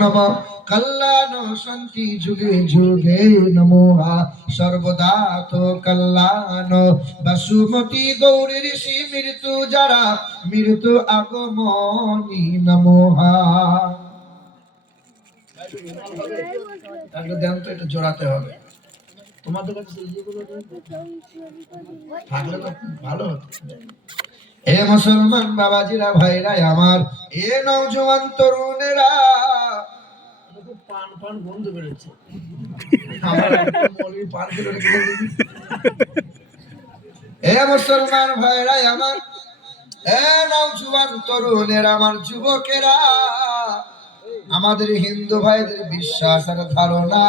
নম কল্যাণ শান্তি যুগে যুগে নমো সর্বদা তো কল্যাণ বসুমতী গৌরী ঋষি মৃত্যু যারা মৃত্যু আগমনী নমো দেন তো এটা জোড়াতে হবে তোমাদের কাছে থাকলে তো ভালো হতো। এ মুসলমান বাবাজিরা ভাইরা আমার, এ নওজোয়ান তরুণেরা পান পান বন্ধ করেছে এ মুসলমান ভাইরা আমার, এ নওজোয়ান তরুণেরা আমার, যুবকেরা, আমাদের হিন্দু ভাইদের বিশ্বাস আর ধারণা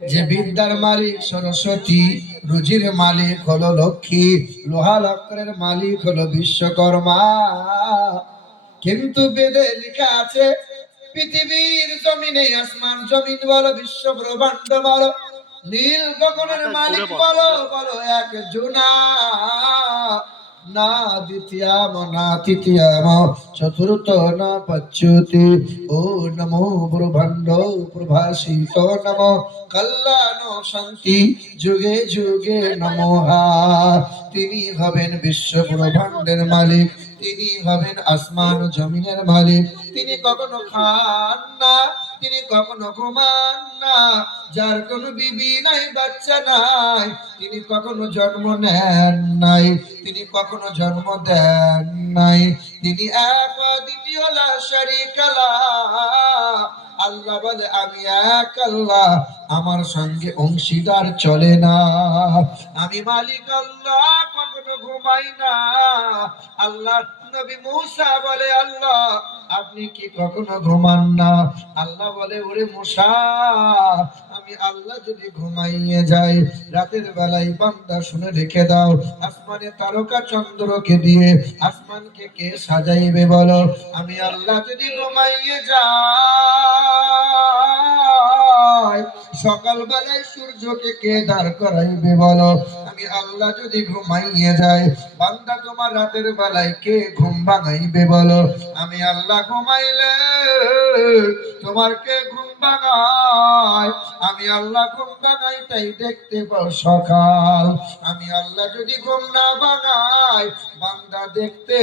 যে বিদ্যার মালিক সরস্বতী, রুজির মালিক হলো লক্ষ্মী, লোহা লক্করের মালিক হলো বিশ্বকর্মা। কিন্তু বেদে লেখা আছে পৃথিবীর জমিনে, আসমান জমিন বলো, বিশ্ব ব্রহ্মাণ্ড বলো, নীল গগনের মালিক বলো, বলো এক জুনা, না দ্বিতীয়াম না তৃতীয়াম চতুর্থ না পচ্যুতি। ও নমো ব্রহ্মাণ্ড প্রভাসিত নম কল্যাণ শান্তি যুগে যুগে নমো তিনি হবেন বিশ্ব ব্রহ্মাণ্ডের মালিক, তিনি হবেন আসমান জমিনের মালিক। তিনি কখনো খান না, তিনি কখনো ঘুমান না, যার কোনো বিবি নাই বাচ্চা নাই, তিনি কখনো জন্ম নেন নাই, তিনি কখনো জন্ম দেন নাই। তিনি এক দ্বিতীয় লা শারীকা লাহ। আল্লাহ বলে আমি এক আল্লাহ, আমার সঙ্গে অংশীদার চলে না। আমি মালিক আল্লাহ, কখনো ঘুমাই না। আল্লাহ নবী মুসা বলে আল্লাহ আপনি কি কখনো ঘুমান না? আল্লাহ বলে ওরে মুসা, আমি আল্লাহ যদি ঘুমাইয়ে যাই, রাতের বেলায় বান্দা শুনে রেখে দাও, আসমানে তারকা চন্দ্রকে দিয়ে আসমানকে কে সাজাইবে বলো? আমি আল্লাহ যদি ঘুমাইয়ে যাই, সকাল বেলায় সূর্যকে কে দাঁড় করাইবে বলো? আমি আল্লাহ যদি ঘুমাইয়ে যাই, বান্দা তোমার রাতের বেলায় কে ঘুম ভাঙাইবে বলো? আমি আল্লাহ ঘুমাইলে তোমার কে ঘুম ভাঙায়? আমি আল্লাহ ঘুম ভাঙাই, তাই দেখতে পাও সকাল। আমি আল্লাহ যদি ঘুম না ভাঙাই, বান্দা দেখতে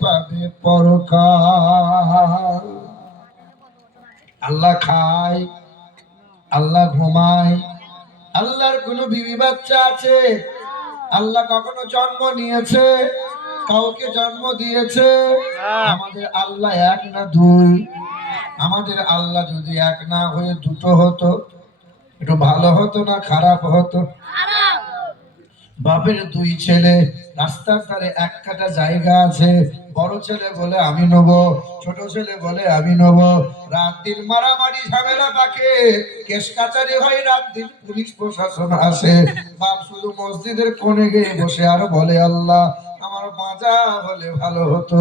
পাবে পরকাল। আল্লাহ খায়, আল্লাহ ঘুমায়, আল্লাহর কোন বিবি বাচ্চা আছে? আল্লাহ কখনো জন্ম নিয়েছে? কাউকে জন্ম দিয়েছে? আমাদের আল্লাহ এক না দুই? আমাদের আল্লাহ যদি এক না হয়ে দুটো হতো, একটু ভালো হতো না খারাপ হতো? বাপের দুই ছেলে, রাস্তার ধারে এক কাটা জায়গা আছে, বড় ছেলে বলে আমি নেব, ছোট ছেলে বলে আমি নেব, রাত দিন মারামারি ঝামেলা পাকে, কেস কাচারি হয়, রাত দিন পুলিশ প্রশাসন আসে, বাপ শুধু মসজিদের কোণে গিয়ে বসে আর বলে আল্লাহ আমার মাজা হলে ভালো হতো।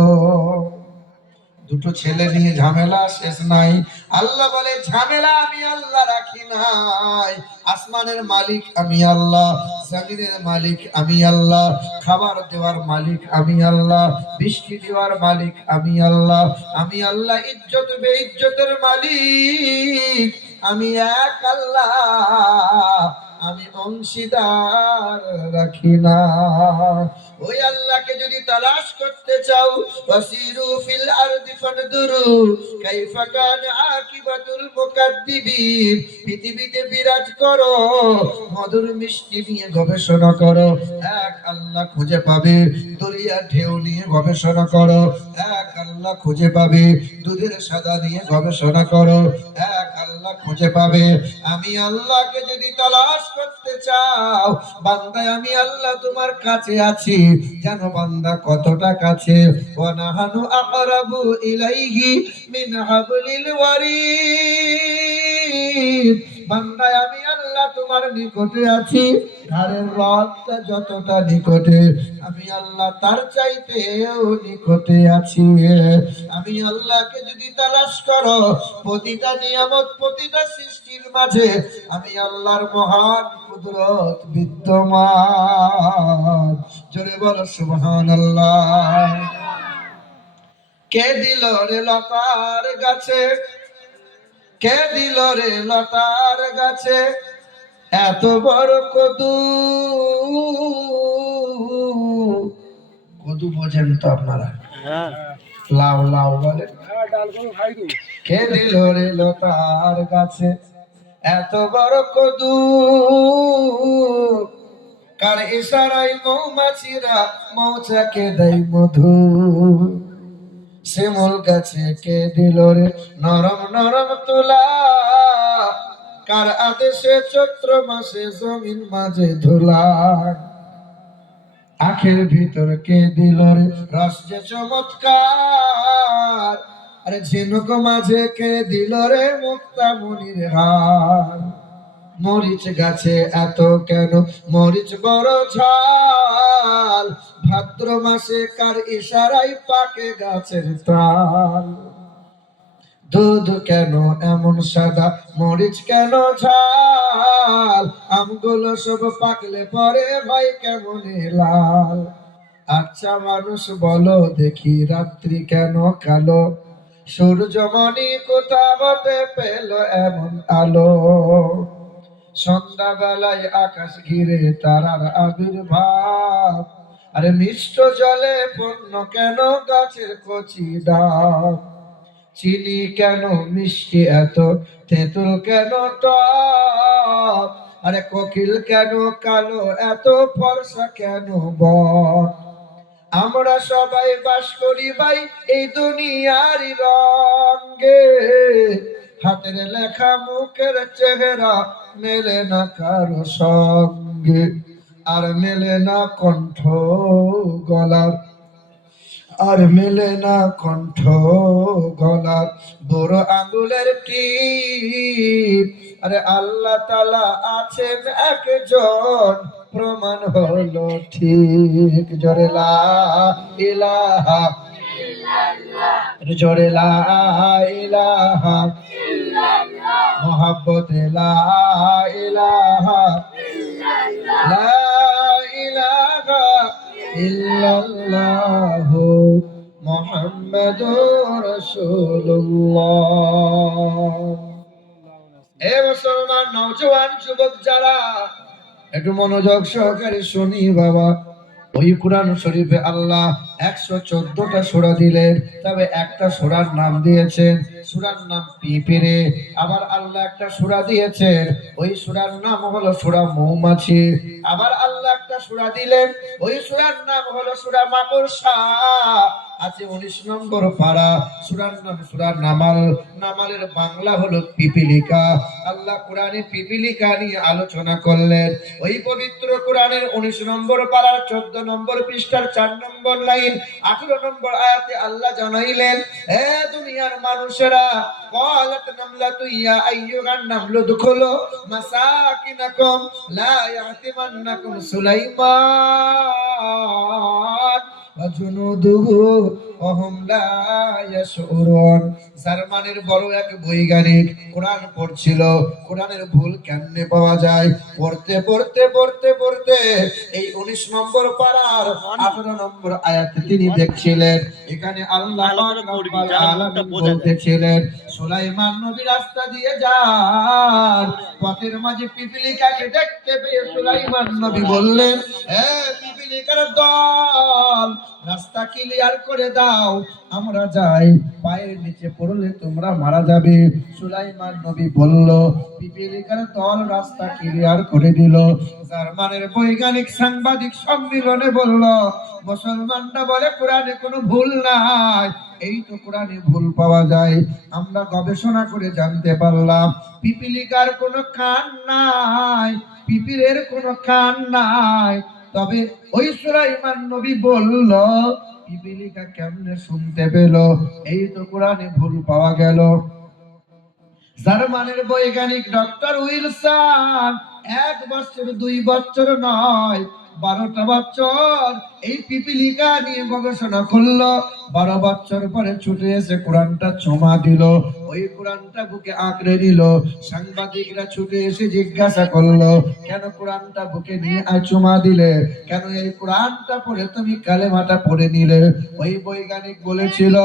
দুটো ছেলে নিয়ে ঝামেলা শেষ নাই। আল্লাহ বলে ঝামেলা আমি আল্লাহ রাখি নাই। আসমানের মালিক আমি আল্লাহ, জমিনের মালিক আমি আল্লাহ, খাবার দেওয়ার মালিক আমি আল্লাহ, বৃষ্টি দেওয়ার মালিক আমি আল্লাহ, আমি আল্লাহ ইজ্জত বেইজ্জতের মালিক আমি এক আল্লাহ, আমি অংশীদার রাখি না। ওই আল্লাহকে যদি তালাশ করতে চাও, ওয়াসিরু ফিল আরদি ফানদুরু কাইফা কানা আকিবাতুল মুকাদ্দিবিন, পৃথিবীতে বিরাজ করো, মধুর মিষ্টি নিয়ে গবেষণা করো, এক আল্লাহ খুঁজে পাবে। দরিয়া ঢেউ নিয়ে গবেষণা করো, এক আল্লাহ খুঁজে পাবে। দুধের সাদা নিয়ে গবেষণা করো, এক আল্লাহ খুঁজে পাবে। আমি আল্লাহকে যদি তালাশ করতে চাও, বান্দা আমি আল্লাহ তোমার কাছে আছি, জানো বান্দা কতটা কাছে? ওয়া নাহানু আকরাবু ইলাইহি মিন হাবলিল ওয়ারিদ। বান্দা আমি আল্লাহ তোমার নিকটে আছি, ধারের রথটা যতটা নিকটে, আমি আল্লাহ তার চাইতেও নিকটে আছি। আমি আল্লাহকে যদি তালাশ করো, প্রতিটা নিয়ামত, প্রতিটা সৃষ্টির মাঝে আমি আল্লাহর মহান কুদরত বিদ্যমান। জোরে বলো সুবহানাল্লাহ। কে দিল রে লতার গাছে, কে দিল রে লতার গাছে এত বড় কদু? কদু বোঝেন তো আপনারা? লাউ লাউ বলে। কে দিল রে লতার গাছে এত বড় কদু? কার ইশারায় মৌমাছিরা মৌচাকে দেয় মধু? শিমুল গাছে কে দিল রে নরম নরম তুলা? কার আদেশে চৈত্র মাসে জমিন মাঝে ধুলা? আখের ভিতর কে দিল রে রস যে চমৎকার? আরে ঝিনুক মাঝে কে দিল রে মুক্তা মনির হার? মরিচ গাছে এত কেন মরিচ বড় ঝাল? ভাদ্র মাসে কার ইশারায় পাকে গাছের তাল? দুধ কেন এমন সাদা, মরিচ কেন ঝাল? আমগুলো সব পাকলে পরে ভাই কেমন লাল? আচ্ছা মানুষ বলো দেখি রাত্রি কেন কালো? সূর্যমণি কোথা হতে পেল এমন আলো? সন্ধ্যা বেলায় আকাশ ঘিরে তারার আবির্ভাব। আরে মিষ্ট জলে পূর্ণ কেন গাছের কচি ডাব? চিনি কেন মিষ্টি এত, তেঁতুল কেন টক? আরে কোকিল কেন কালো, এত ফর্সা কেন বক? আমরা সবাই বাস করি ভাই এই দুনিয়ারই রঙে। হাতের লেখা মুখের চেহারা মেলে না কারো সঙ্গে। আর মেলে না কণ্ঠ গলার, আর মেলে না কণ্ঠ গলার বড় আঙ্গুলের টিপ। আরে আল্লাহ তাআলা আছেন একজন, প্রমাণ হলো ঠিক। জোরে লা ইলাহা ইল্লাল্লাহ, জোরে লা ইলাহা ইল্লাল্লাহ, মুহাব্বতে লা ইলাহা ইল্লাল্লাহ, লা ইলাহা ইল্লাল্লাহ মুহাম্মাদুর রাসূলুল্লাহ। এ মুসলমান নওজোয়ান যুবক যারা, একটু মনোযোগ সহকারে শুনি বাবা। ওই কোরআন শরীফে আল্লাহ 114টা সূরা দিলেন, তবে একটা সূরার নাম দিয়েছেন, সূরার নাম পিঁপড়ে। আবার আল্লাহ একটা সূরা দিয়েছেন, ওই সূরার নাম হলো সূরা মৌমাছি। আবার আল্লাহ একটা সূরা দিলেন, ওই সূরার নাম হলো সূরা মাকড়সা। আছে 19 নম্বর পারা, সূরার নাম সূরা নামাল। নামালের বাংলা হলো পিপিলিকা। আল্লাহ কোরআনে পিপিলিকা নিয়ে আলোচনা করলেন। ওই পবিত্র কোরআনের 19 নম্বর পারার 14 নম্বর পৃষ্ঠার 4 নম্বর লাইন 18 নম্বর আয়াতে আল্লাহ জানাইলেন, হে দুনিয়ার মানুষেরা, ক্বালাত নামলাতু ইয়া আইয়ুহান নামলু দুখুলু মাসাকিনাকুম লা ইয়াতিমান্নাকুম সুলাইমান ওয়া জুনুদুহু ওয়া হুম লা ইয়াশউরুন। জার্মানির বড় এক বৈজ্ঞানিক কোরআন পড়ছিল। কোরআনের ভুল কেমনে পাওয়া যায়? পড়তে পড়তে পড়তে পড়তে এই 19 নম্বর পারার 18 নম্বর আয়াতে তিনি দেখছিলেন, এখানে আল্লাহ পাক রব্বুল আলামিন বলতেছিলেন, সুলাইমান নবী রাস্তা দিয়ে যান, পথের মাঝে পিপীলিকাকে দেখতে পেয়ে সুলাইমান নবী বললেন, হে পিপীলিকার দল, রাস্তা ক্লিয়ার করে দাও, আমরা যাই, পায়ের নিচে পড়লে তোমরা মারা যাবে। সুলাইমান নবী বলল, পিপীলিকার দল রাস্তা ক্লিয়ার করে দিল। জার্মানের বৈজ্ঞানিক সাংবাদিক সম্মেলনে বলল, মুসলমানরা বলে কোরআনে কোনো ভুল নাই। এই তো কোরআনে ভুল পাওয়া যায়। আমরা গবেষণা করে জানতে পারলাম পিপীলিকার কোনো কান নাই, পিপীরের কোনো কান নাই। তবে ওই সুলাইমান নবী বলল, পিপীলিকা কেমনে শুনতে পেল? এই তো কোরআনে ভুল পাওয়া গেল। জার্মানের বৈজ্ঞানিক ডক্টর উইলসন 1 বছর 2 বছর নয়, 12টা বছর এই পিপিলিকা নিয়ে গবেষণা করলো। 12 বছর পরে ছুটে এসে কোরআনটা চমা দিল। ওই কোরআনটা বুকে আঁকড়ে নিল। সাংবাদিকরা ছুটে এসে জিজ্ঞাসা করলো, কেন কোরআনটা বুকে নিয়ে চমা দিলে? কেন এই কোরআনটা পড়ে তুমি কালেমাটা পড়ে নিলে? ওই বৈজ্ঞানিক বলেছিল,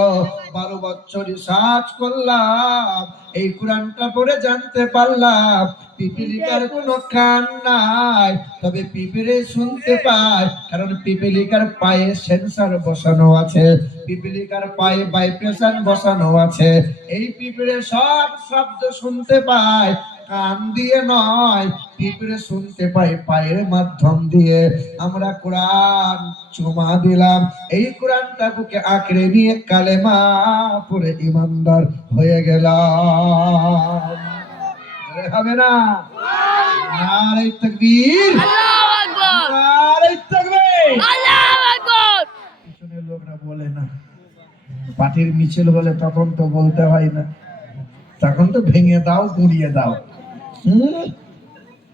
12 বছর রিসার্চ করলাম, এই কোরআনটা পড়ে জানতে পারলাম পিপিলিকার কোনো কান নাই, তবে পিঁপড়ে শুনতে পায়, কারণ পিপিলিকার পায়ে সেন্সর বসানো আছে, পিপিলিকার পায়ে ভাইব্রেশন বসানো আছে। এই পিঁপড়ে সব শব্দ শুনতে পায়, কান দিয়ে নয়, পিঁপড়ে শুনতে পায় পায়ের মাধ্যম দিয়ে। আমরা কোরআন চুমা দিলাম, এই কোরআনটা বুকে আঁকড়ে নিয়ে কালেমা পড়ে ইমানদার হয়ে গেলাম। হবে না? নারে তাকবীর, আল্লাহু আকবার, নারে তাকবীর, আল্লাহু আকবার। পিছনের লোকরা বলে না, পার্টির মিছিল বলে তখন তো বলতে হয় না, তখন তো ভেঙে দাও, গুড়িয়ে দাও।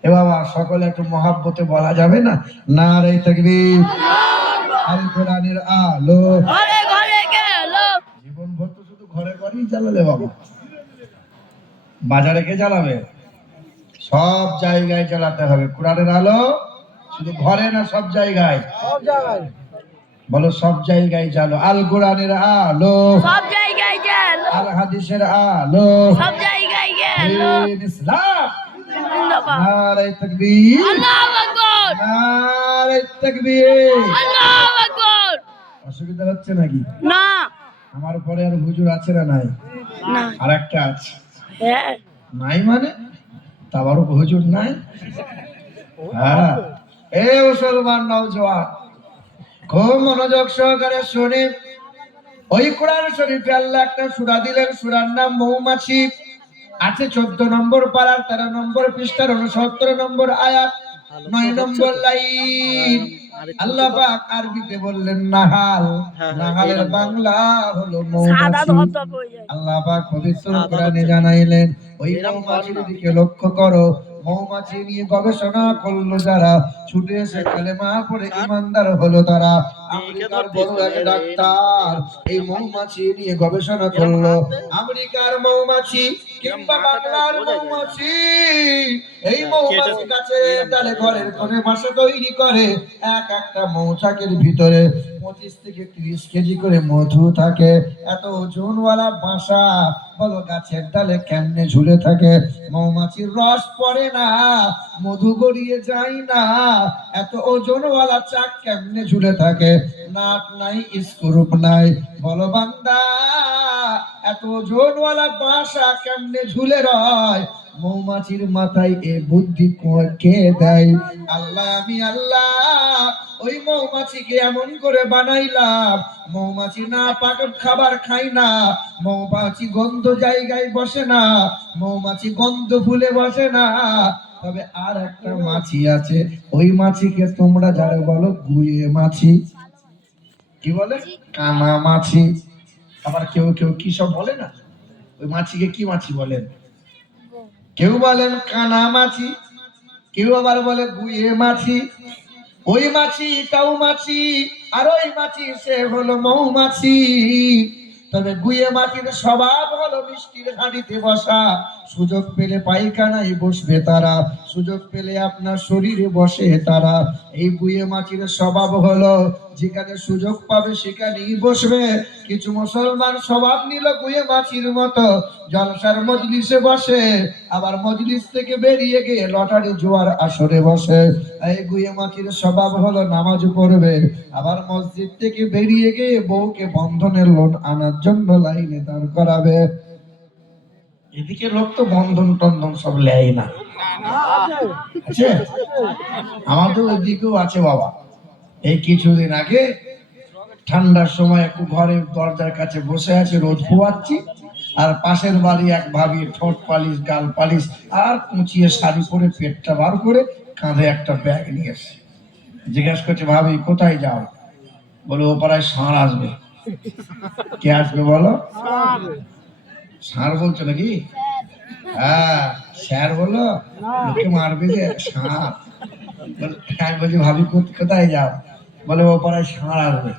এ বাবা, সকলে একটু মহাব্বতে বলা যাবে না? নারে তাকবীর, আল কোরআনের আলো ঘরে ঘরে গেল। জীবন ভর তো শুধু ঘরে ঘরেই জ্বালালে বাবা, বাজারে কে জ্বালাবে? সব জায়গায় জ্বালাতে হবে কোরআনের আলো। শুধু ঘরে না, সব জায়গায়। সব জায়গায় বলো, সব জায়গায় জ্বালো আল কোরআনের আলো, সব জায়গায় জ্বালো আল হাদিসের আলো, সব জায়গায় জ্বালো। ইসলাম জিন্দাবাদ, নারে তাকবীর, আল্লাহু আকবার, নারে তাকবীর, আল্লাহু আকবার। অসুবিধা হচ্ছে নাকি? না। আমার পরে আর হুজুর আছে না? নাই না, আরেকটা আছে। হ্যাঁ, নাই মানে তাবারও হুজুর নাই। হ্যাঁ, এ মুসলমান নওজোয়ান, খুব মনোযোগ সহকারে শুনে। ওই কোরআন শরীফে আল্লাহ একটা সূরা দিলেন, সূরার নাম মৌমাছি। আছে 14 নম্বর পারার 13 নম্বর পৃষ্ঠার 69 নম্বর আয়াত, 9 নম্বর লাইন। আল্লাহ পাক আরবিতে বললেন নাহাল, নাহালের বাংলা হলো মৌমাছি। আল্লাহ পাক পবিত্র কোরআনে জানাইলেন, ওই মৌমাছির দিকে লক্ষ্য করো। মৌমাছি নিয়ে গবেষণা করলো যারা, ছুটে এসে কালেমা পড়ে ইমানদার হলো তারা। আমেরিকার বড় এক ডাক্তার এই মৌমাছি নিয়ে গবেষণা করলো। আমেরিকার মৌমাছি কিংবা বাংলার মৌমাছি, এই মৌমাছি গাছে ডালে ঘরের কোণে বাসা তৈরি করে। এক একটা মৌচাকের ভিতরে 25 থেকে 30 কেজি করে মধু থাকে। এত ওজনওয়ালা বাসা, বলো গাছের ডালে কেমনে ঝুলে থাকে? মৌমাছির রস পড়ে না, মধু গড়িয়ে যায় না, এত ওজনওয়ালা চাক কেমনে ঝুলে থাকে? নাট নাই, স্ক্রুপ নাই। বলো বান্দা, এত ওজনওয়ালা বাসা কেমনে ঝুলে রয়? মৌমাছির মাথায় এ বুদ্ধি কে দেয়? আল্লাহ। আমি আল্লাহ ওই মৌমাছিকে এমন করে বানাইলাম, মৌমাছি না পাক খাবার খায় না, মৌমাছি গন্ধ জায়গায় বসে না, মৌমাছি গন্ধ ফুলে বসে না। তবে আর একটা মাছি আছে, ওই মাছিকে তোমরা যারা বলো গুয়ে মাছি, কি বলে? কানা মাছি। আবার কেউ কেউ কি সব বলে না, ওই মাছিকে কি মাছি বলেন? কেউ বলেন কানা মাছি, কেউ আবার বলে গুয়ে মাছি। ওই মাছি তাও মাছি, আর ওই মাছি সে হলো মৌমাছি। তবে গুয়ে মাছির স্বভাব হলো মিষ্টির হাঁড়িতে বসা। সুযোগ পেলে পায়খানায় বসবে তারা, সুযোগ পেলে আপনার শরীরে বসে তারা। এই গুয়ে মাছির স্বভাব হলো যেখানে সুযোগ পাবে সেখানেই বসবে। কিছু মুসলমান স্বভাব নিল গুয়ে মাছির মতো, জলসার মজলিসে বসে, আবার মজলিস থেকে বেরিয়ে গিয়ে লটারি জোয়ার আসরে বসে। এই গুয়ে মাছির স্বভাব হলো নামাজ পড়বে, আবার মসজিদ থেকে বেরিয়ে গিয়ে বউকে বন্ধনের লোন আনার জন্য লাইনে দাঁড় করাবে। এদিকে লোক তো বন্ধন টন্ধন সব লেয় না, আছে আমাদের ওইদিকেও আছে বাবা। এই কিছুদিন আগে ঠান্ডার সময় একটু ঘরের দরজার কাছে বসে আছে, রোদ পোয়াচ্ছি, আর পাশের বাড়ি এক ভাবি ঠোঁট পালিশ, গাল পালিশ, আর কুচিয়ে শাড়ি পরে পেটটা বার করে কাঁধে একটা ব্যাগ নিয়ে এসে জিজ্ঞেস করছে, ভাবি কোথায় যাও? বলে ও পাড়ায় ষাঁড় আসবে। কে আসবে বলো? ষাঁড় বলছো নাকি? হ্যাঁ, স্যার বলো, লোকে মারবে যে ষাঁড়। আমি বলছি ভাবি কোথায় যাও? বলে ও পাড়ায় ষাঁড় আসবে।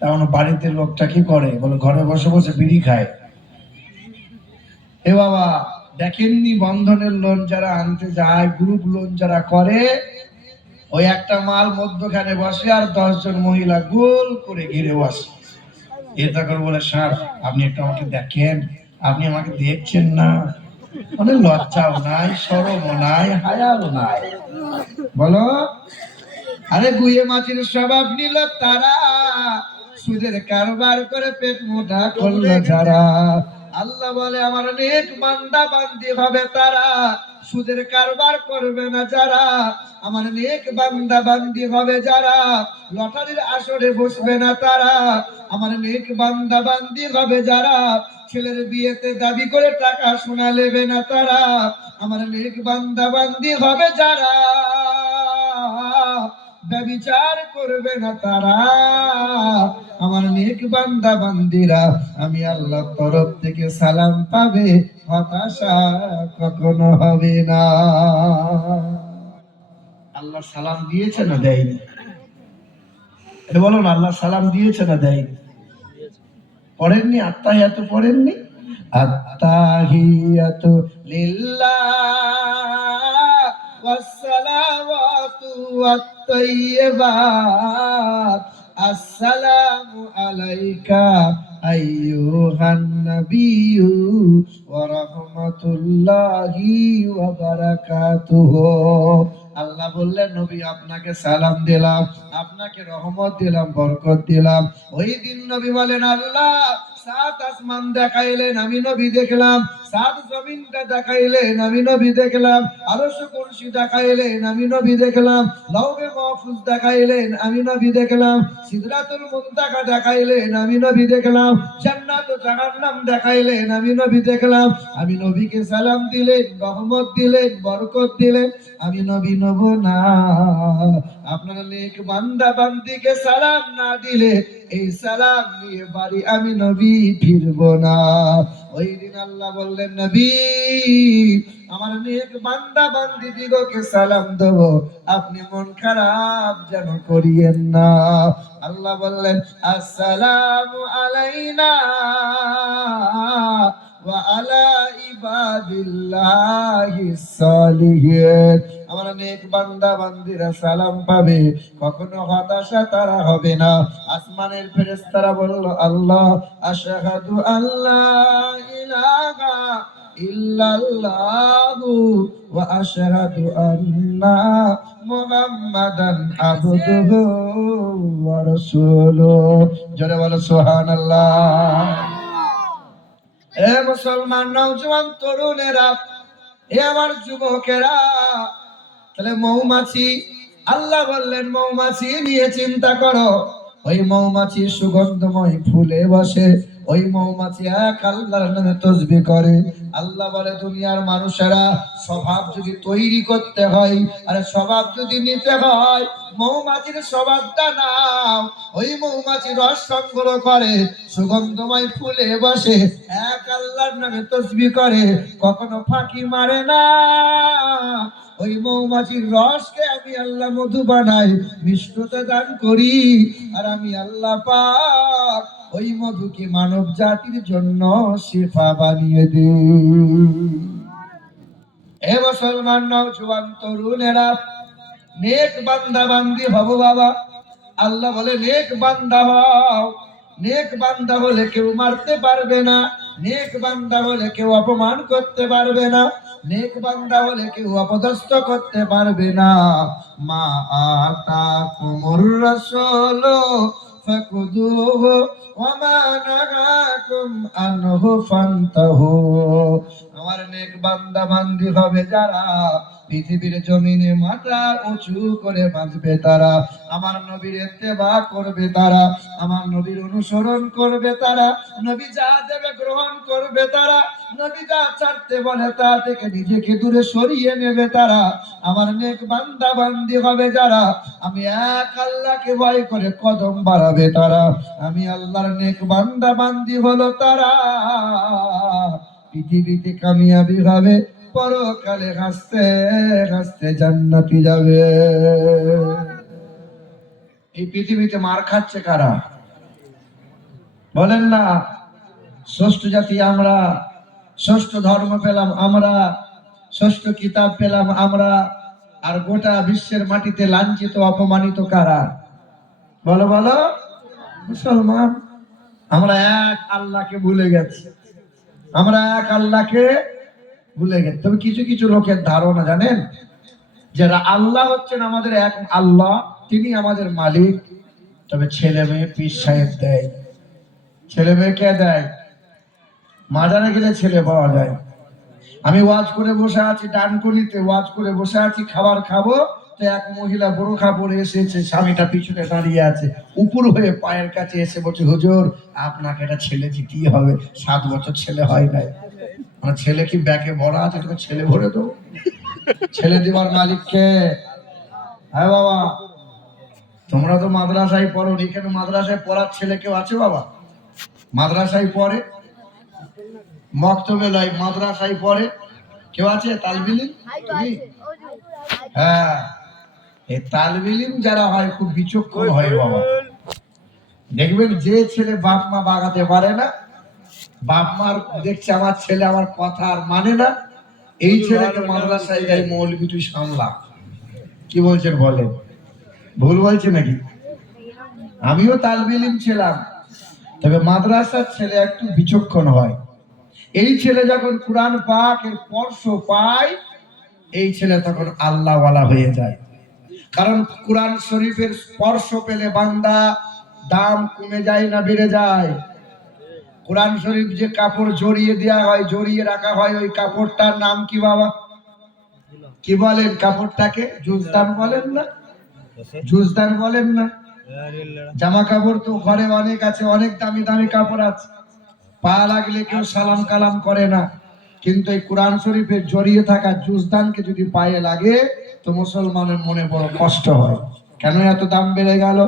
তখন বাড়িতে লোকটা কি করে, বলে ঘরে বসে বসে বিড়ি খায়। এ বাবা, দেখেননি বন্ধনের লোন যারা আনতে যায়, গ্রুপ লোন যারা করে, ওই একটা মাল মধ্যখানে বসে আর 10 জন মহিলা গোল করে ঘিরে বসে। এ তখন বলে, স্যার আপনি একটু আমাকে দেখেন, আপনি আমাকে দেখছেন না? মানে লজ্জাও নাই, শরমও নাই, হায়াও নাই। বলো, আরে গুয়ে মাছের স্বভাব নিল তারা, সুদের কারবার করে পেট মোটা করলো যারা। আল্লাহ বলে আমার নেক বান্দা বান্দি হবে তারা, সুদের কারবার করবে না যারা। আমার নেক বান্দা বান্দি হবে যারা, লটারির আসরে বসবে না তারা। আমার নেক বান্দা বান্দি হবে যারা, ছেলের বিয়েতে দাবি করে টাকা সোনা নেবে না তারা। আমার নেক বান্দা বান্দি হবে যারা, ব্যভিচার করবে না তারা। আমার নেক বান্দা বান্দিরা আমি আল্লাহর তরফ থেকে সালাম পাবে, হতাশা কখনো হবে না। আল্লাহ সালাম দিয়েছে না দেয়নি? এটা বলো না, আল্লাহ সালাম দিয়েছে না দেয়নি? পড়েননি? আত্তাহিয়াতু পড়েননি? আত্তাহিয়াতু লিল্লাহ ওয়াসসালাওয়াতু ওয়াত-তাইয়্যিবাত, আসসালামু আলাইকা আইয়ুহান নাবিয়্যু ওয়া রাহমাতুল্লাহি ওয়া বারাকাতুহু। আল্লাহ বললেন, নবী আপনাকে সালাম দিলাম, আপনাকে রহমত দিলাম, বরকত দিলাম। ওই দিন নবী বলেন, আল্লাহ 7 আসমান দেখাইলেন, আমি নবী দেখলাম। 7 জমিনটা দেখাইলেন, আমি নবী দেখলাম। আরশ কুরসি দেখাইলেন, আমি নবী দেখলাম। লওহে মাহফুজ দেখাইলেন, আমি নবী দেখলাম। সিদরাতুল মুনতাহা দেখাইলেন, আমি নবী দেখলাম। জান্নাত ও জাহান্নাম দেখাইলেন, আমি নবী দেখলাম। আমি নবীকে সালাম দিলেন, রহমত দিলেন, বরকত দিলেন। আমি নবী নব না? আপনারা নেক বান্দা বান্দিকে সালাম না দিলে এই সালাম নিয়ে বাড়ি আমি নবী ফিরব না। ওই দিন আল্লাহ বললেন, নবী আমার নেক বান্দা বান্দি দিগকে সালাম দেব, আপনি মন খারাপ যেন করিয়েন না। আল্লাহ বললেন, আসসালামু আলাইনা ওয়া আলা ইবাদিল্লাহিস সালিহিন। আমার নেক বান্দা বান্দিরা সালাম পাবে, কখনো হতাশা তারা হবে না। আসমানের ফেরেশতারা বলল, আল্লাহ আশহাদু আল্লা ইলাহা ইল্লাল্লাহু ওয়া আশহাদু আন্না মুহাম্মাদান আবদুহু ওয়া রাসূলুহু। জোরে বলো সুবহানাল্লাহ। এ মুসলমান নওজোয়ান তরুণেরা, এ আমার যুবকেরা, তাহলে মৌমাছি, আল্লাহ বললেন মৌমাছি নিয়ে চিন্তা করো। ওই মৌমাছি সুগন্ধময় ফুলে বসে, ওই মৌমাছি এক আল্লাহর নামে তাসবিহ করে। আল্লাহ বলে, দুনিয়ার মানুষেরা স্বভাব যদি তৈরি করতে হয়, আর স্বভাব যদি নিতে হয়, মৌমাছির স্বভাবটা নাও। ওই মৌমাছি রস সংগ্রহ করে, সুগন্ধময় ফুলে বসে, এক আল্লাহর নামে তাসবিহ করে, কখনো ফাঁকি মারে না। ওই মৌমাছির রসকে আমি আল্লাহ মধু বানাই, মিষ্টতা দান করি। আর আমি আল্লাহ পাক ওই মধুকে মানব জাতির জন্য শিফা বানিয়ে দিই। এ মুসলমান নওজোয়ান তরুণেরা, নেক বান্দা বান্দি হব বাবা। আল্লাহ বলে, নেক বান্দা হও। নেক বান্দা হলে কেউ মারতে পারবে না, নেক বান্দা হলে কেউ অপমান করতে পারবে না, নেক বান্দা হলে কেউ অপদস্থ করতে পারবে না। মা আতাকুমুর রাসূলু ফাকুদুহু ওয়া মা নাহাকুম আনহু ফান্তাহু। আমার নেক বান্দা বান্দি হবে যারা, পৃথিবীর জমিনে মাথা উঁচু করে বাঁচবে তারা, আমার নবীর ইত্তেবা করবে তারা, আমার নবীর অনুসরণ করবে তারা, নবী যা দেবে গ্রহণ করবে তারা, নবী যা ছাড়তে বলে তা থেকে নিজেকে দূরে সরিয়ে নেবে তারা। আমার নেক বান্দা বান্দি হবে যারা, আমি এক আল্লাহকে ভয় করে কদম বাড়াবে তারা। আমি আল্লাহর নেক বান্দা বান্দি হলো তারা, পৃথিবীতে কামিয়াবি হবে, পরকালে হাসতে হাসতে জান্নাতি যাবে। এই পৃথিবীতে মার খাচ্ছে কারা? বলেন না। ষষ্ঠ জাতি আমরা, ষষ্ঠ ধর্ম পেলাম আমরা, ষষ্ঠ কিতাব পেলাম আমরা, আর গোটা বিশ্বের মাটিতে লাঞ্ছিত অপমানিত কারা? বলো বলো। মুসলমান। আমরা এক আল্লাহকে ভুলে গেছি, আমরা এক আল্লাহকে ভুলে গেছি। তবে কিছু কিছু লোকের ধারণা জানেন, যারা আল্লাহ হচ্ছেন আমাদের এক আল্লাহ, তিনি আমাদের মালিক, তবে ছেলে মেয়ে পীর সাহেব দেয়। ছেলে মেয়ে কে দেয়? মাজারে গেলে ছেলে পাওয়া যায়। আমি ওয়াজ করে বসে আছি ডানকুনিতে, ওয়াজ করে বসে আছি, খাবার খাবো, তো এক মহিলা বোরখা পরে এসেছে, স্বামীটা পিছনে দাঁড়িয়ে আছে, উপর হয়ে পায়ের কাছে এসে বলছে, হুজুর আপনাকে একটা ছেলে দিতেই হবে, 7 বছর ছেলে হয় নাই। আমার ছেলে কি ব্যাগে ভরা আছে, তোকে ছেলে ভরে দেবো? ছেলে দেওয়ার মালিককে? হ্যাঁ বাবা, তোমরা তো মাদ্রাসায় পড়ো, এখানে মাদ্রাসায় পড়ার ছেলে কেউ আছে বাবা? মাদ্রাসায় পড়ে, মক্তবে লয়, মাদ্রাসায় পড়ে কেউ আছে? তালবিলিম? হ্যাঁ, এই তালবিলিম যারা হয় খুব বিচক্ষণ হয় বাবা। দেখবেন যে ছেলে বাপ মা বাগাতে পারে না, বাপ মার দেখছে আমার ছেলে আমার কথা আর মানে না, এই ছেলেকে মাদ্রাসায় দেয়, মৌলবি তুই সামলা। কি বলছেন বলেন? ভুল বলছে নাকি? আমিও তালবিলিম ছিলাম, তবে মাদ্রাসার ছেলে একটু বিচক্ষণ হয়। এই ছেলে যখন কুরআন পাকের স্পর্শ পায়, এই ছেলে তখন আল্লাহওয়ালা হয়ে যায়। কারণ কুরআন শরীফের স্পর্শ পেলে বান্দা দাম কমে যায় না বেড়ে যায়? কুরআন শরীফ যে কাপড় জড়িয়ে দেওয়া হয়, জড়িয়ে রাখা হয়, ওই কাপড়টার নাম কি বাবা? কি বলেন কাপড়টাকে? জুজদান বলেন না? জুজদান বলেন না? জামা কাপড় তো ঘরে অনেক আছে, অনেক দামি দামি কাপড় আছে, পা লাগলে কেউ সালাম কালাম করে না, কিন্তু এই কোরআন শরীফের জড়িয়ে থাকা জুজদানকে যদি পায়ে লাগে তো মুসলমানের মনে বড় কষ্ট হয়। কেন এত দাম বেড়ে গেল?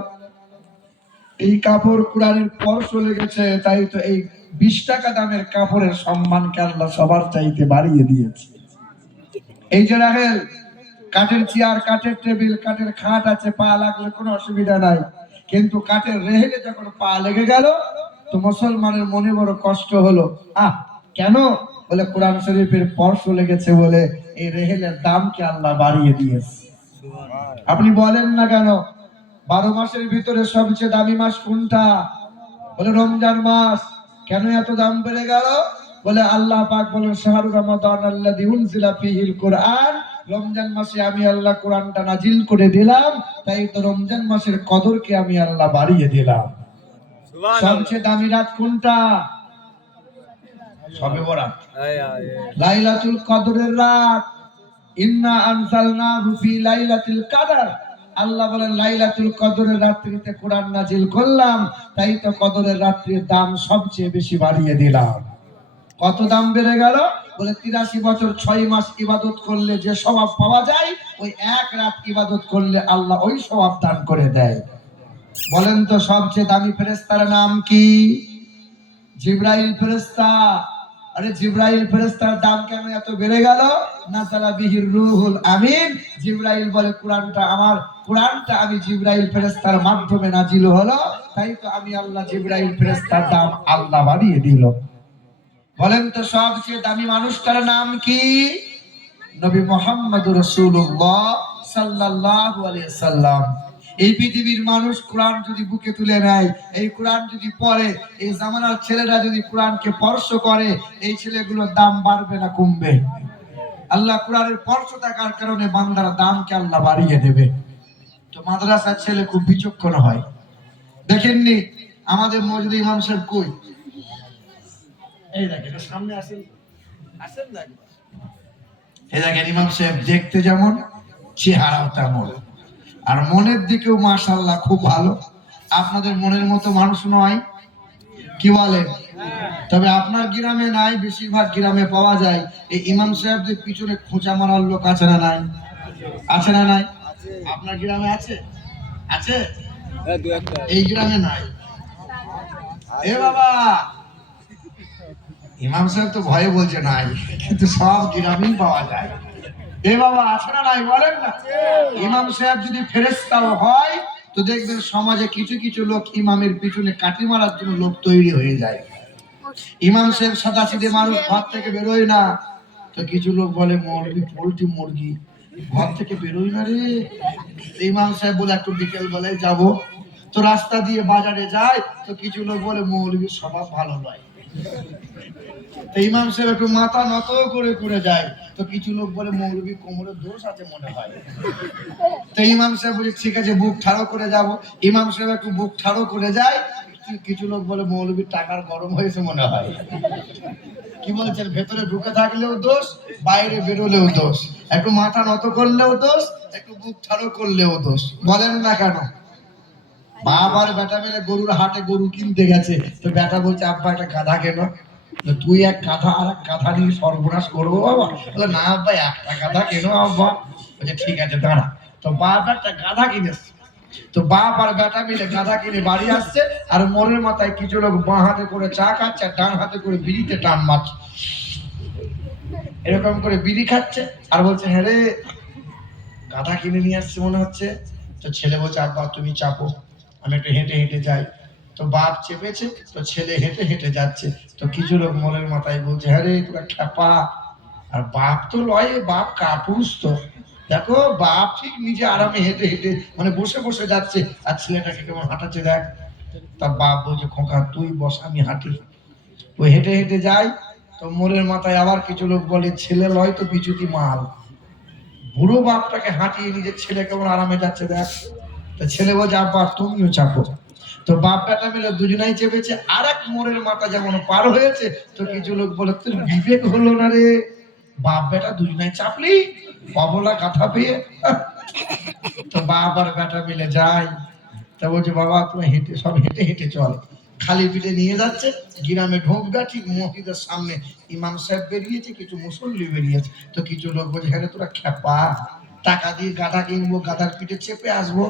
এই কাপড় কোরআনের স্পর্শ লেগেছে, তাই তো এই 20 টাকা দামের কাপড়ের সম্মানকে আল্লাহ সবার চাইতে বাড়িয়ে দিয়েছে। এই যে রাখেন, কাঠের চেয়ার, কাঠের টেবিল, কাঠের খাট আছে, পা লাগলে কোনো অসুবিধা নাই, কিন্তু কাঠের রেহেলে যখন পা লেগে গেল তো মুসলমানের মনে বড় কষ্ট হলো। কেন? বলে কোরআন শরীফের স্পর্শ লেগেছে বলে এই রেহেলের দামকে আল্লাহ বাড়িয়ে দিয়েছে। আপনি বলেন না কেন 12 মাসের ভিতরে সবচেয়ে দামি মাস কোনটা? বলে রমজান মাস। কেন এত দাম বেড়ে গেল? বলে আল্লাহ পাক বলেন, শাহরু রমাদান আল্লাযী উনজিলা ফীহিল কুরআন, রমজান মাসে আমি আল্লাহ কোরআনটা নাজিল করে দিলাম, তাই তো রমজান মাসের কদরকে আমি আল্লাহ বাড়িয়ে দিলাম। সবচেয়ে দামি রাত কোনটা? শবে বরাত, লাইলাতুল কদরের রাত। ইন্না আনজালনাহু ফি লাইলাতুল কদর, আল্লাহ বলেন লাইলাতুল কদরের রাত্রিতে কোরআন নাজিল করলাম, তাই তো কদরের রাত্রির দাম সবচেয়ে বেশি বাড়িয়ে দিলাম। কত দাম বেড়ে গেল? বলে 83 বছর 6 মাস ইবাদত করলে যে সওয়াব পাওয়া যায়, ওই এক রাত ইবাদত করলে আল্লাহ ওই সওয়াব দান করে দেয়। বলেন তো সবচেয়ে দামি ফেরেশতার নাম কি? জিবরাইল ফেরেশতা। আরে জিবরাইল ফেরেশতার দাম কেন এত বেড়ে গেল? নাযালা বিহির রূহুল আমিন। জিবরাইল বলে কোরআনটা আমি জিবরাইল ফেরেশতার মাধ্যমে নাজিল হলো, তাই তো আমি আল্লাহ জিবরাইল ফেরেশতার দাম আল্লাহ বাড়িয়ে দিল। বলেন তো সবচেয়ে দামি মানুষটার নাম কি? নবী মুহাম্মদুর রাসূলুল্লাহ সাল্লাল্লাহু আলাইহি সাল্লাম। এই পৃথিবীর মানুষ কোরআন যদি বুকে তুলে নেয়, এই কোরআন যদি পড়ে, এই জামানার ছেলেরা যদি কোরআনকে স্পর্শ করে, এই ছেলেগুলোর দাম বাড়বে না কমবে? আল্লাহ কোরআনের স্পর্শ থাকার কারণে বান্দার দামকে আল্লাহ বাড়িয়ে দেবে। তো মাদ্রাসার ছেলে খুব বিচক্ষণ হয়। দেখেননি আমাদের মসজিদ ইমাম সাহেব কই? এই দেখেন সামনে আসেন, আসেন না। এই দেখেন ইমাম সাহেব দেখতে যেমন, চেহারাও তেমন, আর মনের দিকেও মাশাআল্লাহ খুব ভালো। আপনাদের মনের মতো মানুষ নয়, কি বলেন? তবে আপনার গ্রামে নাই, বেশিরভাগ গ্রামে পাওয়া যায়। এই ইমাম সাহেবদের পিছনে খোঁচা মারার লোক আছে না নাই? আছে না নাই? আপনার গ্রামে আছে? আছে? এই গ্রামে নাই। এ বাবা, ইমাম সাহেব তো ভয়ে বলছে নাই, কিন্তু সব গ্রামেই পাওয়া যায়। এ বাবা, আছে না নাই বলেন না? ইমাম সাহেব যদি ফেরেশতাও হয় তো দেখবেন সমাজে কিছু কিছু লোক ইমামের পিছনে কাটি মারার জন্য লোক তৈরি হয়ে যায়। ইমাম সাহেব সাদাসিধে মানুষ, ঘর থেকে বেরোয় না। তো কিছু লোক বলে মৌলবি পোল্ট্রি মুরগি, ঘর থেকে বেরোয় না রে। ইমাম সাহেব বলে একটু বিকেল বেলায় যাবো, তো রাস্তা দিয়ে বাজারে যায়। তো কিছু লোক বলে মৌলবীর স্বভাব ভালো নয়। তো ইমাম সাহেব একটু মাথা নত করে করে যায়। তো কিছু লোক বলে মৌলবী কোমরের দোষ আছে মনে হয়। তো ইমাম সাহেব বলে ঠিক আছে বুক ঠাড়ো করে যাব। ইমাম সাহেব একটু বুক ঠাড়ো করে যায়। কিছু লোক বলে মৌলবীর টাকার গরম হয়েছে মনে হয়। কি বলছেন? ভেতরে ঢুকে থাকলেও দোষ, বাইরে বেরোলেও দোষ। একটু মাথা নত করলেও দোষ, একটু বুক ঠাড়ো করলেও দোষ। বলেন না কেন? বাবার বেটা মেলে গরুর হাটে গরু কিনতে গেছে। তো বেটা বলছে আব্বা একটা গাধা কেন? তুই এক গাধা আর এক গাধা নিয়ে সর্বনাশ করবো বাবা। বলে না আব্বা একটা গাধা কেন আব্বা? বলছে ঠিক আছে দাঁড়া। তো বাপ একটা গাধা কিনেছে। তো বাপ আর বেটা মিলে গাধা কিনে বাড়ি আসছে। আর মোড়ের মাথায় কিছু লোক বাঁ হাতে করে চা খাচ্ছে, আর ডান হাতে করে বিড়িতে টান মারছে। এরকম করে বিড়ি খাচ্ছে আর বলছে হ্যাঁ রে গাধা কিনে নিয়ে আসছে মনে হচ্ছে। তো ছেলে বলছে আব্বা তুমি চাপো, আমি একটু হেঁটে হেঁটে যাই। তো বাপ চেপেছে, তো ছেলে হেঁটে হেঁটে যাচ্ছে। তো কিছু লোক মোড়ের মাথায় বলছে হ্যাঁ রে তোরা খ্যাপা। আর বাপ তো লয়, বাপ কাপুরুষ তো। দেখো বাপ ঠিক নিজে আরামে হেঁটে হেঁটে মানে বসে বসে যাচ্ছে, আর ছেলেটাকে কেমন হাঁটাচ্ছে দেখ। তা বাপ বলছে খোকা তুই বস আমি হাঁটি। ও হেঁটে হেঁটে যায়। তো মোড়ের মাথায় আবার কিছু লোক বলে ছেলে লয় তো বিচুতি মাল। বুড়ো বাপটাকে হাঁটিয়ে নিজের ছেলে কেমন আরামে যাচ্ছে দেখ। তো ছেলে বলছে আব্বা তুমিও চাপো। তো বাপ বেটা মিলে দুজনাই চেপেছে। আর এক মোড়ের মাথা যেমন পার হয়েছে। তো কিছু লোক বলে তোর বিবেক হলো না রে, বাপ বেটা দুজনাই চাপলি অবলা কাঁথা পেয়ে। তো বাপ আর বেটা মিলে যায়। তা বলছে বাবা তুমি হেঁটে সব হেঁটে হেঁটে চল। খালি পিঠে নিয়ে যাচ্ছে। গ্রামে ঢোকবা ঠিক মসজিদের সামনে ইমাম সাহেব বেরিয়েছে, কিছু মুসল্লি বেরিয়েছে। তো কিছু লোক বলছে হ্যাঁ তোরা খ্যাপা, টাকা দিয়ে গাধা কিনবো, গাধার পিঠে চেপে আসবো।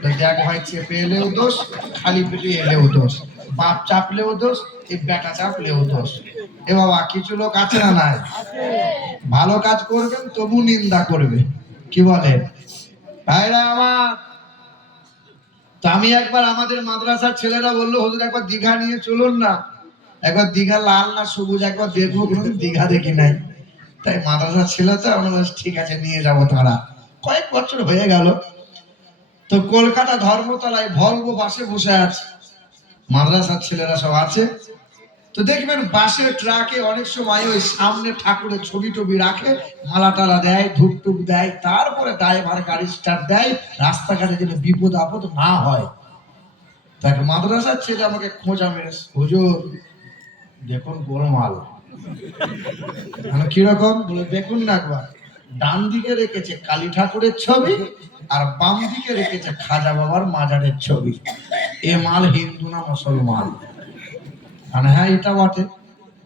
তো দেখ ভাই চেপে এলেও দোষ, খালি পিঠে এলেও দোষ। বাপ চাপলেও দোষ, এই বেটা চাপলেও দোষ। এ বাবা কিছু লোক আছে না নাই? ভালো কাজ করবেন তবু নিন্দা করবে। কি বলে ভাইরা আমার? তো আমি একবার আমাদের মাদ্রাসার ছেলেরা বললো হুজুর একবার দীঘা নিয়ে চলুন না। একবার দীঘা লাল না সবুজ একবার দেখবো, কোনোদিন দীঘা দেখি নাই। তাই মাদ্রাসার ছেলে তো আমরা ঠিক আছে নিয়ে যাবো। তারা কয়েক বছর হয়ে গেল। তো কলকাতা ধর্মতলায় ভলভো বাসে বসে আছে, মাদ্রাসার ছেলেরা সব আছে। তো দেখবেন বাসের ট্রাকে অনেক সময় ওই সামনে ঠাকুরের ছবি টবি রাখে, মালা টালা দেয়, ধূপ টুপ দেয়, তারপরে ড্রাইভার গাড়ি স্টার্ট দেয় রাস্তাঘাটে যেন বিপদ আপদ না হয়। তাকে মাদ্রাসার ছেলে আমাকে খোঁজা মেরেছে, হুজুর দেখুন গোলমাল। কিরকম বলে দেখুন না একবার। ডান দিকে রেখেছে কালী ঠাকুরের ছবি, আর বাম দিকে রেখেছে খাজা বাবার মাজারের ছবি। এ মাল হিন্দু না মুসলমান? হ্যাঁ এটা বটে।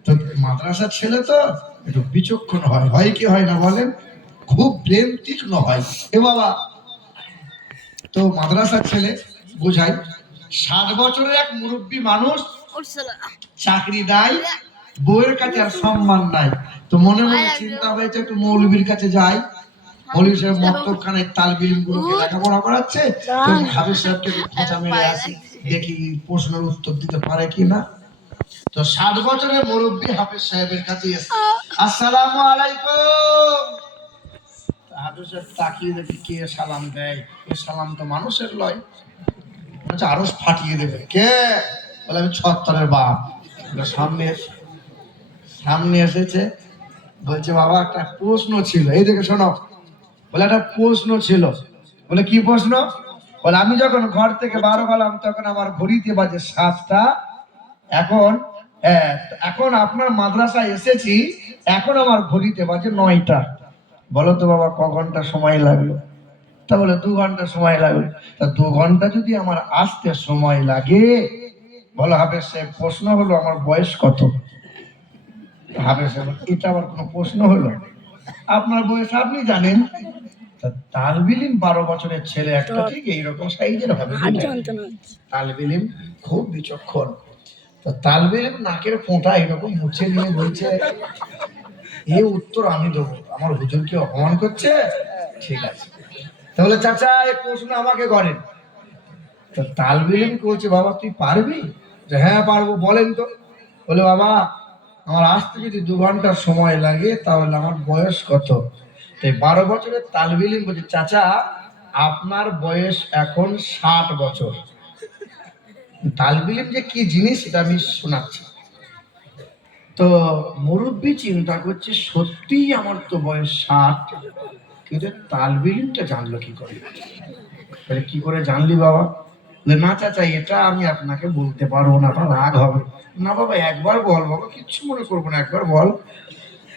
তো মাদ্রাসার ছেলে তো একটু বিচক্ষণ হয়, হয় কি হয় না বলেন? খুব প্রেম তীক্ষ্ণ হয়। এ বাবা তো মাদ্রাসার ছেলে বোঝাই 60 বছরের এক মুরব্বী মানুষ, চাকরি নাই, বউয়ের কাছে আর সম্মান নাই। তো মনে মনে চিন্তা হয়েছে একটু মৌলবীর কাছে যাই। মৌলবী সাহেব মক্তবখানায় তালবিল গুলোকে লেখাপড়া করাচ্ছে, তো হাফেজ সাহেবকে খোঁচা মেরে আসি, দেখি প্রশ্নের উত্তর দিতে পারে কিনা। তো 60 বছরের মুরব্বী হাফেজ সাহেবের কাছে এসে আসসালামু আলাইকুম। হাফেজ সাহেব তাকিয়ে দেখি কে সালাম দেয়। এ সালাম তো মানুষের লয়। বলছে আরো ফাটিয়ে দেবে। কে? বলে আমি ছত্তরের বাপ। সামনে সামনে এসেছে, বলছে বাবা একটা প্রশ্ন ছিল। এই দেখে শোনো, বলে একটা প্রশ্ন ছিল। বলে কি প্রশ্ন? বলে আমি যখন ঘর থেকে বার হলাম তখন আমার ঘড়িতে বাজে 7টা। এখন এখন আপনার মাদ্রাসায় এসেছি, এখন আমার ঘড়িতে বাজে 9টা। বলো তো বাবা ক ঘন্টা সময় লাগলো? তা বলে 2 ঘন্টা সময় লাগলো। তা 2 ঘন্টা যদি আমার আসতে সময় লাগে, বলো হাফেজ সাহেব প্রশ্ন হলো আমার বয়স কত? হাফেজ সাহেব এটা আবার কোনো প্রশ্ন হলো? আপনার বয়স আপনি জানেন। তালবিলিম 12 বছরের ছেলে একটা ঠিক এইরকম সাইজের হবে। তালবিলিম খুব বিচক্ষণ। তো তালবিলিম নাকের ফোঁটা এরকম মুছে নিয়ে বলছে এই উত্তর আমি দেবো, আমার হুজুরকে অপমান করছে। ঠিক আছে তাহলে চাচা এই প্রশ্ন আমাকে করেন। তো তালবিলিম বলছে, বাবা তুই পারবি? যে হ্যাঁ পারবো, বলেন তো। বলে, বাবা আমার আসতে যদি 2 ঘন্টা সময় লাগে তাহলে আমার বয়স কত? তাই 12 বছরের তালবিলিম বলছে, চাচা আপনার বয়স এখন 60 বছর। তালবিলিম যে কি জিনিস এটা আমি শোনাচ্ছি। তো মুরব্বী চিন্তা করছে, সত্যি আমার তো বয়স 60, কিন্তু তালবিলিমটা জানলো কি করে? বলে, কি করে জানলি বাবা? বলে, না চাচা এটা আমি আপনাকে বলতে পারবো না, আপনার রাগ হবে। না বাবা একবার বল বাবা, কিচ্ছু মনে করবো না, একবার বল।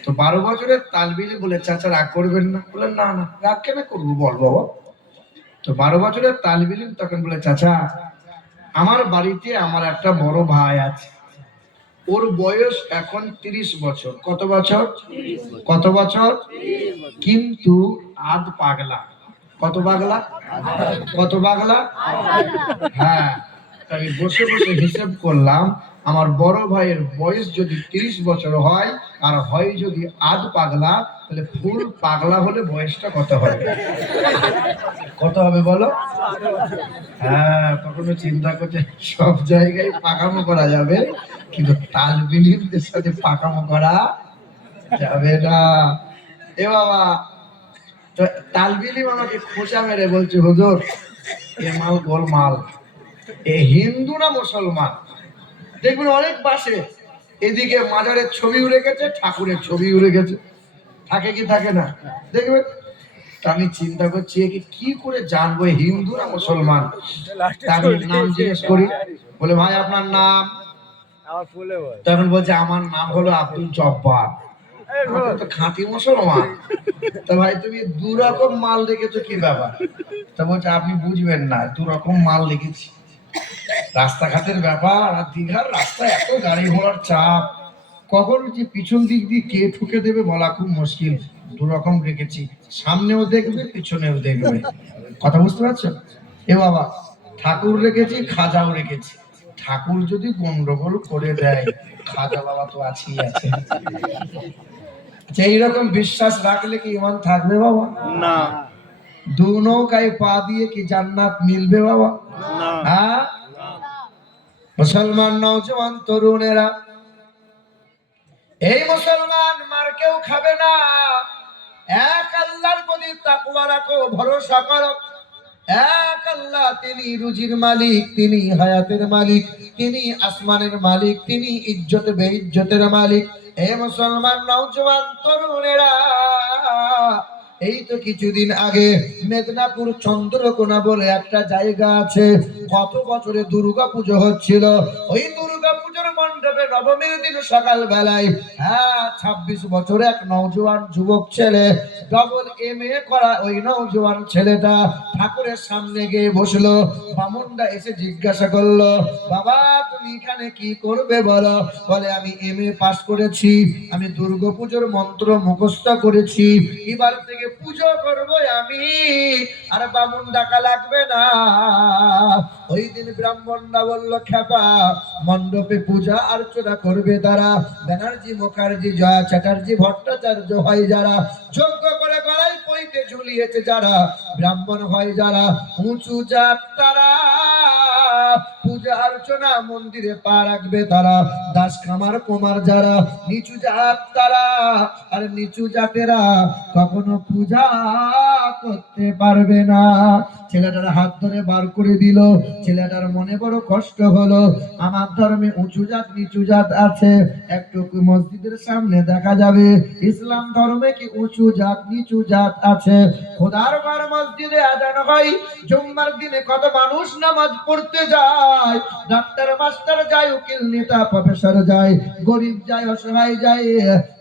তো 12 বছরের তালবিলিম বলে, চাচা রাগ করবেন না? বলে, না না রাগ কেন করবো, বল বাবা। তো 12 বছরের তালবিলিম তখন বলে, চাচা আমার বাড়িতে আমার একটা বড় ভাই আছে, ওর বয়স এখন 30 বছর। কত বছর? কত বছর? কিন্তু আধ পাগলা। কত পাগলা? কত পাগলা? হ্যাঁ, আমি বসে বসে হিসেব করলাম, আমার বড় ভাইয়ের বয়স যদি 30 বছর হয় আর হয় যদি আধ পাগলা, তাহলে ফুল পাগলা হলে বয়সটা কত হবে? কত হবে বলো? হ্যাঁ, তখনও চিন্তা করছে সব জায়গায় পাকামো করা যাবে, কিন্তু তালবিলিমদের সাথে পাকামো করা যাবে না। এ বাবা, তো তালবিলিম আমাকে খোঁচা মেরে বলছে, হুজুর এ মাল গোলমাল, এ হিন্দু না মুসলমান? দেখবেন অনেক বাসে এদিকে মাজারের ছবি উড়ে গেছে, ঠাকুরের ছবি উড়ে গেছে, থাকে কি থাকে না? দেখবেন। আমি চিন্তা করছি একে কি করে জানবো হিন্দু না মুসলমান। আমি নাম জিজ্ঞেস করি, বলে ভাই আপনার নাম? তখন বলছে আমার নাম হলো আব্দুল জব্বার। তো খাঁটি মুসলমান। তো ভাই তুমি 2 রকম মাল রেখেছো, কি ব্যাপার? তা বলছে আপনি বুঝবেন না, 2 রকম মাল রেখেছি। রাস্তাঘাটের ব্যাপার, আর দীঘার রাস্তায় এত গাড়ি ঘোড়ার চাপ, কখন যে পিছন দিক দিয়ে কে ঠুকে দেবে বলা খুব মুশকিল। 2 রকম রেখেছি, সামনেও দেখবে পিছনেও দেখবে। কথা বুঝতে পারছো? এ বাবা, ঠাকুর রেখেছি, খাজাও রেখেছি। ঠাকুর যদি গন্ডগোল করে দেয়, খাজা বাবা তো আছেই আছে। এইরকম বিশ্বাস রাখলে কি ইমান থাকবে বাবা? না। 2 নৌকায় পা দিয়ে কি জান্নাত মিলবে বাবা? না। হ্যাঁ, মুসলমান নওজওয়ান তরুণেরা, এই মুসলমান মার কেউ খাবে না, এক আল্লাহর প্রতি তাকওয়া রাখো, ভরসা করো। এক আল্লাহ, তিনি রুজির মালিক, তিনি হায়াতের মালিক, তিনি আসমানের মালিক, তিনি ইজ্জত বেইজ্জতের মালিক। এ মুসলমান নওজওয়ান তরুণেরা, এই তো কিছুদিন আগে মেদিনীপুর চন্দ্রকোনা বলে একটা জায়গা আছে, কত বছরে দুর্গা পুজো হচ্ছিল। ওই দুর্গা পুজোর মণ্ডপে নবমীর দিন সকাল বেলায়, হ্যাঁ 26 বছর এক নওজওয়ান যুবক ছেলে, ডবল MA করা ওই নওজওয়ান ছেলেটা ঠাকুরের সামনে গিয়ে বসলো। বামুনটা এসে জিজ্ঞাসা করলো, বাবা তুমি এখানে কি করবে বলো? বলে, আমি MA পাস করেছি, আমি দুর্গাপুজোর মন্ত্র মুখস্থ করেছি, এবার থেকে পুজো করবো আমি, আর বামুন ডাকা লাগবে না। ওই দিন ব্রাহ্মণরা বলল, খেপা মণ্ডপে পূজা অর্চনা করবে তারা, ব্যানার্জি মুখার্জি জয়া চ্যাটার্জি ভট্টাচার্য হয় যারা, যোগ্য করে গলায় পইতে ঝুলিয়েছে যারা, ব্রাহ্মণ হয় যারা, উঁচু জাত তারা, পূজা অর্চনা মন্দিরে পা রাখবে তারা, দাস কামার কুমার যারা, নিচু জাত তারা, আর নিচু জাতেরা কখনো পূজা করতে পারবে না। ছেলেটার হাত ধরে বার করে দিল। ছেলেটার মনে বড় কষ্ট হলো, আমার ধর্মে উঁচু জাত নিচু জাত আছে, একটু মসজিদের সামনে দেখা যাবে ইসলাম ধর্মে কি উঁচু জাত নিচু জাত আছে? খোদার ঘর মসজিদে আজান হয়, জুম্মার দিনে কত মানুষ নামাজ পড়তে যায়, ডাক্তার মাস্টার যায়, উকিল নেতা প্রফেসর যায়, গরিব যায় অসহায় যায়,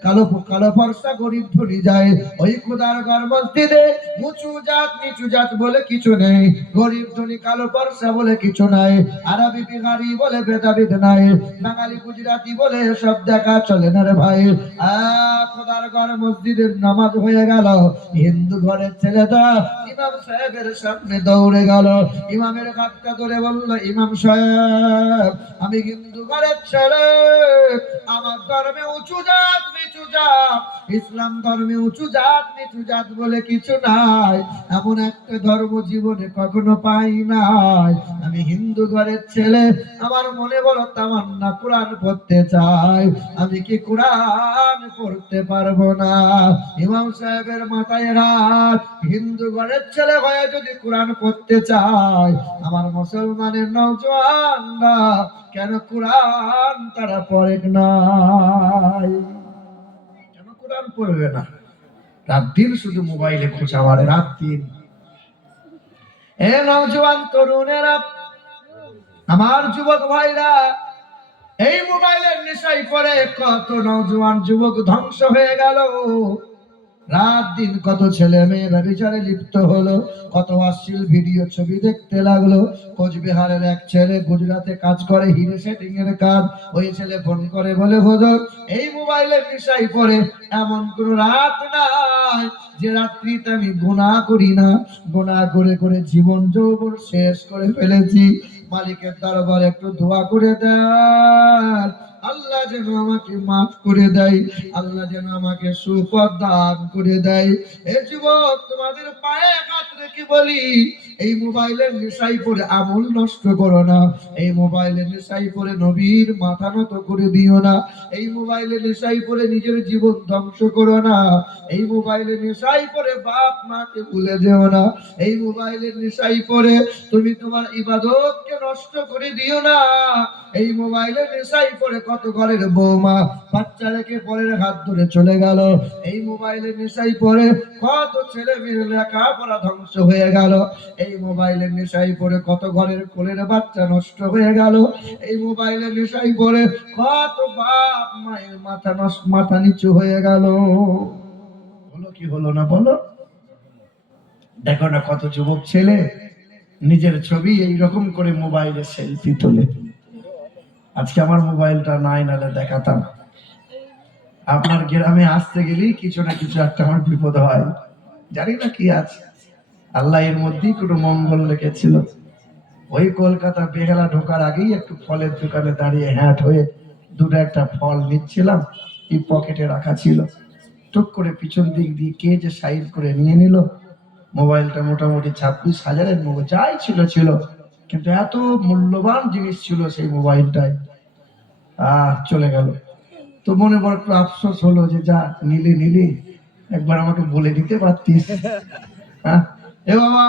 কালো কালো ফর্সা গরিব ধনী যায়। ওই খোদার ঘর মসজিদে উঁচু জাত নিচু জাত বলে কিছু নেই, গরিব ধনী কালো ফর্সা বলে কিছু নাই, আরবি বিহারি বলে ভেদাভেদ নাই, বাঙালি গুজরাটি বলে সব দেখা চলে না রে ভাই। খোদার ঘর মসজিদের নামাজ হয়ে গেল, হিন্দু ঘরের ছেলেটা ইমাম সাহেবের সামনে দৌড়ে গেল, ইমামের হাতটা ধরে বলল, ইমাম সাহেব আমি হিন্দু ঘরের ছেলে, আমার ধর্মে উঁচু জাত নিচু নিচু জাত, ইসলাম ধর্মে উঁচু জাত নিচু জাত বলে কিছু নাই, এমন একটা ধর্ম জীবনে কখনো পাই নাই। আমি হিন্দু ঘরের ছেলে, আমার মনে বড় তামান্না কোরআন পড়তে চাই, আমি কি কোরআন পড়তে পারবো না? ইমাম সাহেবের মাথায় হাত, হিন্দু ঘরের ছেলে হয়ে যদি কোরআন পড়তে চায়, আমার মুসলমানের নওজোয়ানরা কেন কোরআন তারা পড়ে নাই? কেন কোরআন পড়বে না? রাত দিন শুধু মোবাইলে খোঁচা মারে, রাত দিন। এ নওজোয়ান তরুণেরা, আমার যুবক ভাইরা, এই মোবাইলের নেশায় পড়ে কত নওজোয়ান যুবক ধ্বংস হয়ে গেল। রাত দিন কত ছেলে মেয়ে ব্যভিচারে লিপ্ত হলো, কত অশ্লীল ভিডিও ছবি দেখতে লাগলো। কোচবিহারের এক ছেলে গুজরাটে কাজ করে, হিরে সেটিং এর কাজ। ওই ছেলে ফোন করে বলে, হুজুর এই মোবাইলের নেশায় পড়ে এমন কোন রাত নাই যে রাত্রিতে আমি গুনাহ করি না, গুনাহ করে করে জীবন যৌবন শেষ করে ফেলেছি। মালিকের দরবারে একটু দোয়া করে দেন, আল্লাহ যেন আমাকে মাফ করে দেয়, আল্লাহ যেন আমাকে সুপথ দান করে দেয়। এ যুবক, তোমাদের পায়ে হাত রেখে বলি, এই মোবাইলের নেশায় পড়ে আমল নষ্ট করো না, এই মোবাইলের নেশায় পড়ে নবীর মাথা নত করে দিও না, এই মোবাইলের নেশায় পড়ে নিজের জীবন ধ্বংস করো না, এই মোবাইলের নেশায় পড়ে বাপ মাকে ভুলে যেও না, এই মোবাইলের নেশায় পড়ে তুমি তোমার ইবাদতকে নষ্ট করে দিও না। এই মোবাইলের নেশায় পড়ে কত ঘরের বৌমা বাচ্চা রেখে পরের হাত ধরে চলে গেল। এই মোবাইলের নেশায় পড়ে কত ছেলে মেয়ের লেখাপড়া ধ্বংস হয়ে গেল। এই মোবাইলের নেশায় পড়ে কত ঘরের কোলের বাচ্চা নষ্ট হয়ে গেল। এই মোবাইলের নেশায় পড়ে কত বাপ মায়ের মাথা নিচু হয়ে গেল। হলো কি হলো না বলো? দেখো না কত যুবক ছেলে নিজের ছবি এইরকম করে মোবাইলে সেলফি তোলে। আজকে আমার মোবাইলটা নাই, নালে দেখাতাম। আপনার গ্রামে আসতে গেলেই কিছু না কিছু একটা আমার বিপদ হয়, জানি না কি আছে। আল্লাহ এর মধ্যেই কোনো মঙ্গল রেখেছিল। ওই কলকাতা বেহালা ঢোকার আগেই একটু ফলের দোকানে দাঁড়িয়ে হ্যাট হয়ে দুটো একটা ফল নিচ্ছিলাম, এই পকেটে রাখা ছিল। টুক করে পিছন দিক দিয়ে কে যে সাইড করে নিয়ে নিল। মোবাইলটা মোটামুটি 26,000-এর মোবাইল, যাই ছিল ছিল, কিন্তু এত মূল্যবান জিনিস ছিল সেই মোবাইলটায়। চলে গেল। তো মনে বড় একটু আফসোস হলো যে যা নিলি একবার আমাকে বলে দিতে পারতিস। এ বাবা,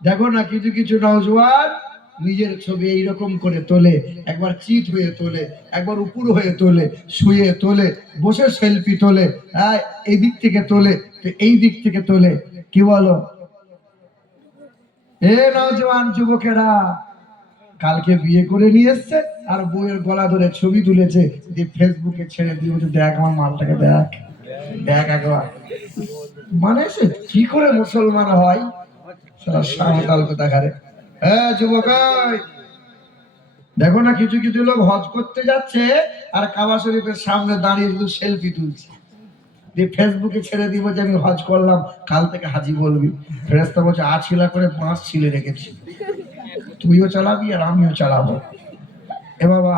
দেখো না কিছু কিছু নওজোয়ান নিজের ছবি এইরকম করে তোলে, একবার চিত হয়ে তোলে, একবার উপর হয়ে তোলে, শুয়ে তোলে, বসে সেলফি তোলে, এই দিক থেকে তোলে, এই দিক থেকে তোলে। কি বলো এ নওজোয়ান যুবকেরা? কালকে বিয়ে করে নিয়ে এসছে আর বউয়ের গলা ধরে ছবি তুলেছে, যে ফেসবুকে ছেড়ে দিয়ে বলছে, দেখ আমার মালটাকে, দেখ দেখ একবার। মানে সে কি করে মুসলমান হয়? যুবক, দেখো না কিছু কিছু লোক হজ করতে যাচ্ছে আর কাবা শরীফের সামনে দাঁড়িয়ে শুধু সেলফি তুলছে, দিয়ে ফেসবুকে ছেড়ে দিব যে আমি হজ করলাম, কাল থেকে হাজি বলবি। ফেরেশতা বলছে আছিলা করে বাঁশ ছিলে রেখেছি, তুইও চালাবি আর আমিও চালাবো। এ বাবা,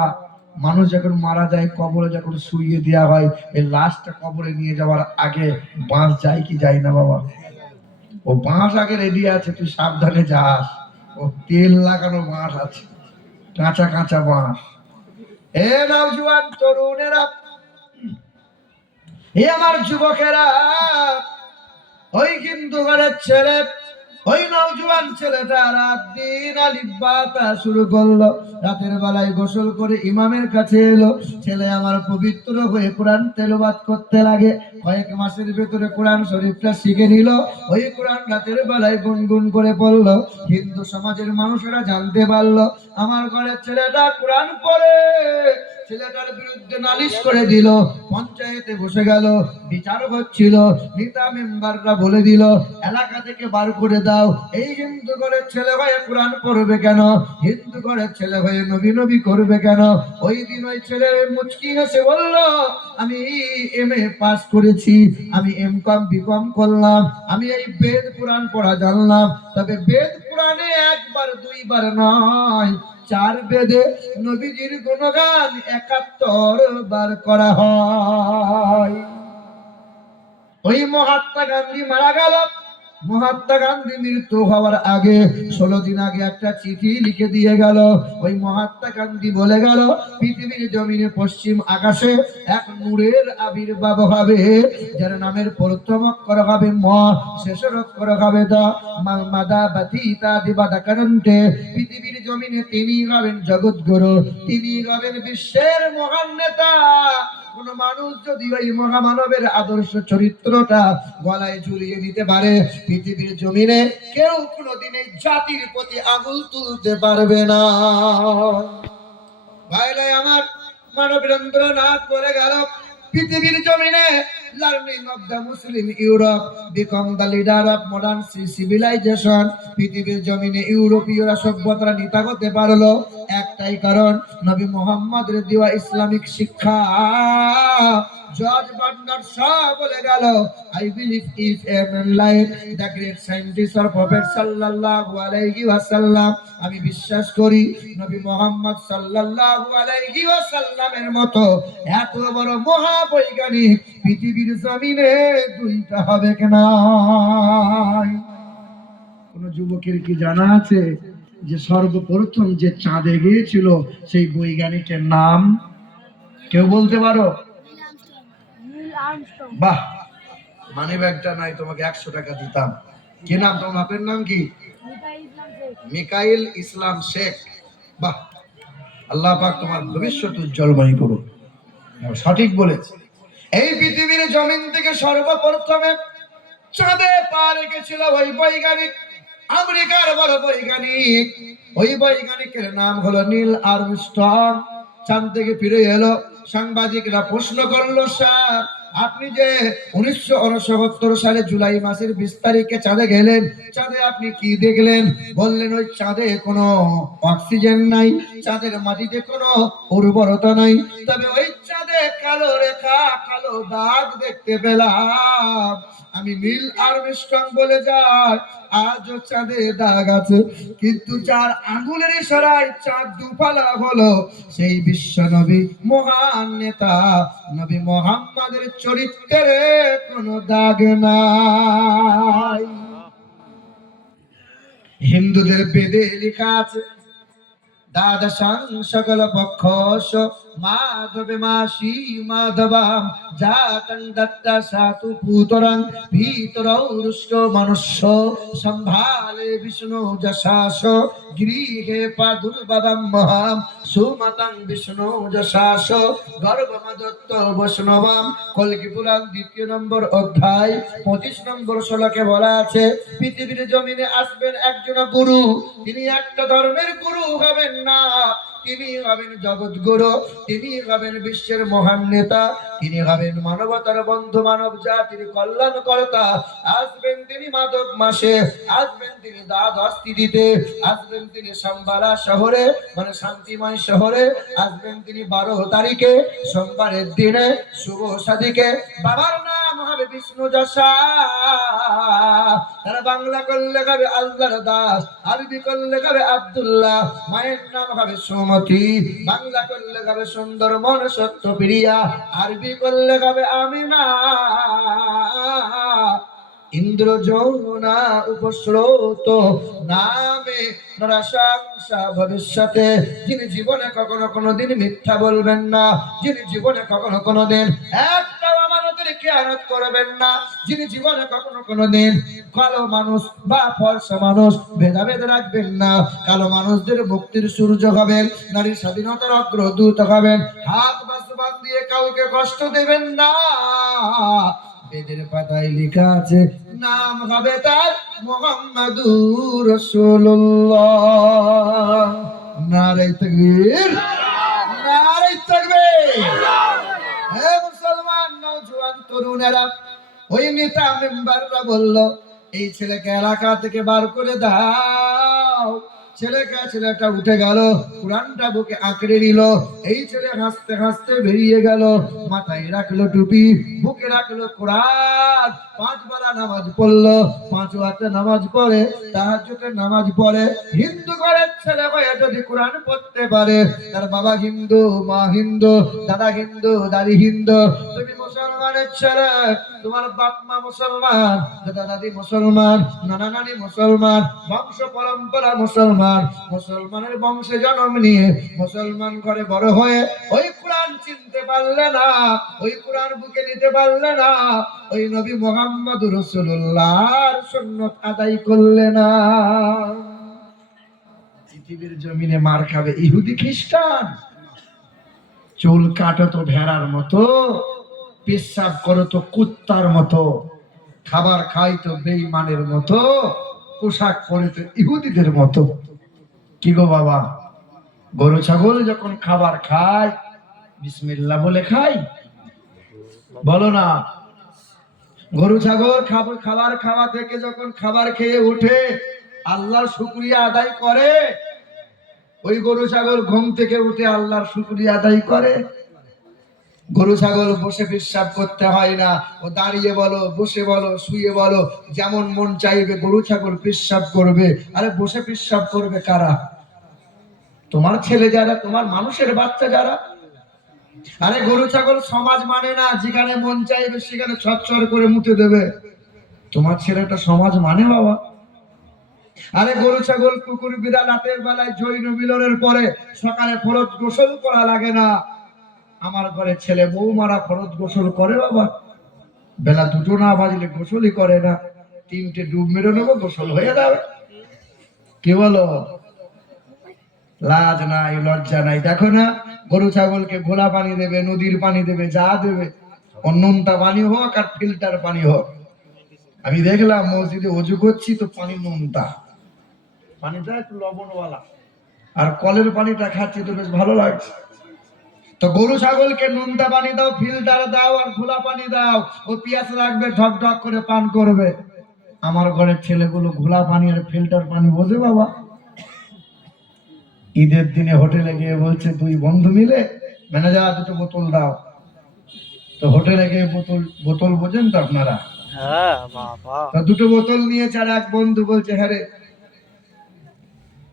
মানুষ যখন মারা যায় কবরে যখন শুইয়ে দেওয়া হয়, এই লাশটা কবরে নিয়ে যাওয়ার আগে বাঁশ যায় কি যায় না বাবা? ও বাঁশ আগে রেডি আছে, তুই সাবধানে যাস। ও তেল লাগানো বাঁশ আছে, কাঁচা কাঁচা বাঁশ। এ নওজোয়ান তরুণেরা, এ আমার যুবকেরা, ওই হিন্দু ঘরের ছেলে, ওই নওজোয়ান ছেলেটা রাত দিন আলিফবাতা শুরু করলো। রাতের বেলায় গোসল করে ইমামের কাছে এলো। ছেলে আমার পবিত্র হয়ে কোরআন তেলাওয়াত করতে লাগে। কয়েক মাসের ভেতরে কোরআন শরীফটা শিখে নিল। ওই কোরআন রাতের বেলায় গুনগুন করে পড়লো। হিন্দু সমাজের মানুষেরা জানতে পারলো আমার ঘরের ছেলেটা কোরআন পড়ে। ছেলেটার বিরুদ্ধে নালিশ করে দিল, পঞ্চায়েতে বসে গেল, বিচার হচ্ছিল। নেতা মেম্বাররা বলে দিল এলাকা থেকে বার করে দাও। এই হিন্দু ঘরের ছেলে হয়ে কোরআন পড়বে কেন? হিন্দু ঘরের ছেলে হয়ে নবী নবী করবে কেন? ওই দিন ওই ছেলে মুচকি হেসে বলল, আমি MA পাস করেছি, আমি M.Com B.Com করলাম, আমি এই বেদ কোরআন পড়া জানলাম। তবে বেদ কোরআনে একবার দুইবার নয়, 4 বেদে নবীজির গুণগান 71 বার করা হয়। ওই মহাত্মা গান্ধী মারা গেল। মহাত্মা গান্ধী মৃত্যু হওয়ার আগে 16 দিন আগে একটা চিঠি লিখে দিয়ে গেল। ওই মহাত্মা গান্ধী বলে গেল, পৃথিবীর জমিনে পশ্চিম আকাশে এক নূরের আবির্ভাব হবে, যার নামের প্রথম অক্ষর হবে ম, শেষের অক্ষর হবে দ, মাদা বাতি ইত্যাদি বাদাকারন্তে। পৃথিবীর জমিনে তিনি হবেন জগৎগুরু, তিনি হবেন বিশ্বের মহান নেতা। কোন মানুষ যদি ওই মহামানবের আদর্শ চরিত্রটা গলায় ঝুলিয়ে নিতে পারে, পৃথিবীর জমিনে কেউ কোনোদিন এই জাতির প্রতি আঙুল তুলতে পারবে না। ভাইরা আমার, মানবেন্দ্রনাথ বলে গেল, পৃথিবীর জমিনে learning of the Muslim Europe become the leader of modern civilization. পৃথিবীর জমিনে ইউরোপীয়রা সভ্যতার নেতা হতে পারলো একটাই কারণ, নবী মুহাম্মদের দেওয়া ইসলামিক শিক্ষা। জর্জ বার্নার্ড শ বলে গেল, I believe if a man like the great scientist or prophet sallallahu alayhi wasallam, আমি বিশ্বাস করি নবী মুহাম্মদ সাল্লাল্লাহু আলাইহি ওয়াসাল্লামের মতো এত বড় মহাবৈজ্ঞানিক পৃথিবীর জমিনে দুইটা হবে কিনা। কোন যুবকের কি জানা আছে যে সর্বপ্রথম যে চাঁদে গিয়েছিল সেই বৈজ্ঞানিকের নাম? কেউ বলতে পারো? বাহ, মানি ব্যাগটা নাই, তোমাকে 100 টাকা দিতাম। কি নাম তোমার বাপের নাম? কি? মিকাইল ইসলাম শেখ। বাহ, আল্লাহ পাক তোমার ভবিষ্যৎ উজ্জ্বলময় করুন। সঠিক বলেছে। এই পৃথিবীর জমিন থেকে সর্বপ্রথমে চাঁদে পা রেখেছিল ওই বৈজ্ঞানিক, আমেরিকার বড় বৈজ্ঞানিক। ওই বৈজ্ঞানিকের নাম হলো নীল আর্মস্ট্রং। চাঁদ থেকে ফিরে এলো, সাংবাদিকরা প্রশ্ন করলো, স্যার আপনি যে 1969 সালে জুলাই মাসের 20 তারিখে চাঁদে গেলেন, চাঁদে আপনি কি দেখলেন? বললেন, ওই চাঁদে কোনো অক্সিজেন নাই, চাঁদের মাটিতে কোনো উর্বরতা নাই, তবে ওই চাঁদে কালো রেখা, কালো দাগ দেখতে পেলাম। আমি নীল আর্মস্ট্রং বলে যাই, আজও চাঁদে দাগ আছে, কিন্তু 4 আঙ্গুলের ইশারায় চাঁদ দুফালা হলো। সেই বিশ্ব নবী মহান নেতা নবী মুহাম্মাদের চরিত্রে কোনো দাগ নাই। হিন্দুদের বেদে লেখা আছে, দ্বাদশাং সকল পক্ষস মাধবে মাসি মাধবাম জাতং দত্তা সাতু পুতরাং ভিতরৌ রুষ্ট মনুষ্য সম্ভালে বিষ্ণু যশাস গৃহে প্রাদুর্ভাবম মহাম সুমতং বিষ্ণু যশাস গর্ভমদত্ত বৈষ্ণবাম। কল্কি পুরাণ 2 নম্বর অধ্যায় 25 নম্বর শ্লোকে বলা আছে, পৃথিবীর জমিনে আসবেন একজন গুরু, তিনি একটা ধর্মের গুরু হবেন না, তিনি হবেন জগৎগুরু, তিনি হবেন বিশ্বের মহান নেতা, তিনি হবেন মানবতার বন্ধু, মানব জাতির কল্যাণকর্তা। আসবেন তিনি মাধব মাসে, আসবেন তিনি দ্বাদশ তিথিতে, আসবেন তিনি সাম্বালা শহরে মানে শান্তিময় শহরে, আসবেন তিনি 12 তারিখে সোমবারের দিনে শুভ সাদিকে। বাবার নাম হবে বিষ্ণু যশা, তারা বাংলা করলে হবে আল্লাহর দাস, আরবি করলে হবে আব্দুল্লাহ, মায়ের নাম হবে সুমতি, বাংলা করলে হবে সুন্দর মন সত্য প্রিয়া, আরবি করলে হবে আমিনা। ইন্দ্র যৌনা উপস্রোত নামে নরাশংসা ভবিষ্যতে। যিনি জীবনে কখনো কোনোদিন মিথ্যা বলবেন না, যিনি জীবনে কখনো কোনোদিন একটা আমানতের খেয়ানত করবেন না, যিনি জীবনে কখনো কোনোদিন কালো মানুষ বা ফর্সা মানুষ ভেদাভেদ রাখবেন না, কালো মানুষদের মুক্তির সূর্য হবেন, নারীর স্বাধীনতার অগ্রদূত হবেন, হাত বাসবান দিয়ে কাউকে কষ্ট দেবেন না। বেদের পাতায় লেখা আছে, নাম হবে তার মুহাম্মাদুর রাসূলুল্লাহ। নারে তাকবীর, নারে তাকবীর। হে মুসলমান নওজোয়ান তরুণেরা, ওই নেতা মেম্বাররা বলল, এই ছেলেকে এলাকা থেকে বার করে দাও। ছেলেটা উঠে গেল, কোরআনটা বুকে আঁকড়ে নিল। এই ছেলে হাসতে হাসতে বেরিয়ে গেল, মাথায় রাখলো টুপি, বুকে রাখলো কোরআন, 5 বেলা নামাজ পড়লো, 5 ওয়াক্ত নামাজ পড়ে, তাহাজ্জুদের নামাজ পড়ে। হিন্দু ঘরের ছেলে হয়ে যদি কোরআন পড়তে পারে, তার বাবা হিন্দু, মা হিন্দু, দাদা হিন্দু, দাদি হিন্দু, তুমি মুসলমান মুসলমানের ছেলে, তোমার বাপ মা মুসলমান, দাদা দাদি মুসলমান, নানা নানি মুসলমান, বংশ পরম্পরা মুসলমান, মুসলমানের বংশে জন্ম নিয়ে মুসলমান ঘরে বড় হয়ে ওই কোরআন চিনতে পারলে না, ওই কোরআন বুকে নিতে পারলে না, ওই নবী মুহাম্মদ রাসূলুল্লাহর সুন্নাত আদায় করলে না, পৃথিবীর জমিনে মার খাবে ইহুদি খ্রিস্টান। চুল কাটো তো ভেড়ার মতো, পেশাব করো তো কুত্তার মতো, খাবার খাই তো বেঈমানের মতো, পোশাক পরে তো ইহুদিদের মতো। কি গো বাবা, গরু ছাগল যখন খাবার খায় বিসমিল্লাহ বলে খাই, বলো না? গরু ছাগল খাবার খাওয়া থেকে যখন খাবার খেয়ে উঠে আল্লাহর শুকরিয়া আদায় করে, ওই গরু ছাগল ঘুম থেকে উঠে আল্লাহর শুকরিয়া আদায় করে। গরু ছাগল বসে পেশাব করতে হয় না, ও দাঁড়িয়ে বলো, বসে বলো, শুয়ে বলো, যেমন মন চাইবে গরু ছাগল পেশাব করবে। আরে বসে পেশাব করবে কারা? তোমার ছেলে যারা, তোমার মানুষের বাচ্চা যারা। আরে গরু ছাগল সমাজ মানে না, যেখানে মন চাইবে সেখানে ছটছট করে মুতে দেবে। তোমার ছেলেটা সমাজ মানে বাবা। আরে গরু ছাগল কুকুর বিড়াল রাতের বেলায় জৈন মিলনের পরে সকালে ফরজ গোসল করা লাগে না, আমার ঘরে ছেলে বৌমারা ফরজ গোসল করে বাবা। বেলা 2টো না বাজলে গোসলই করে না, 3টে ডুব মেরে নেবো, গোসল হয়ে যাবে। কি বলো? লাজ নাই, লজ্জা নাই। দেখো না, গরু ছাগলকে ঘোলা পানি দেবে, নদীর পানি দেবে, যা দেবে, নোনতা পানি হোক আর ফিল্টার পানি হোক। আমি দেখলাম মসজিদে অজু করছি তো পানি নোনতা, পানিটা একটু লবণওয়ালা, আর কলের পানিটা খাচ্ছি তো বেশ ভালো লাগছে। তো গরু ছাগলকে নোনতা পানি দাও, ফিল্টার দাও আর খোলা পানি দাও, ও পিয়াস রাখবে, ঢক ঢক করে পান করবে। আমার ঘরের ছেলেগুলো ঘোলা পানি আর ফিল্টার পানি বোঝে বাবা। ঈদের দিনে হোটেলে গিয়ে বলছে 2 বন্ধু মিলে, ম্যানেজার 2টো বোতল দাও। তো হোটেলে গিয়ে বোতল বোঝেন তো আপনারা? হ্যাঁ বাবা। তো 2টো বোতল নিয়েছে, আর এক বন্ধু বলছে, হ্যাঁ রে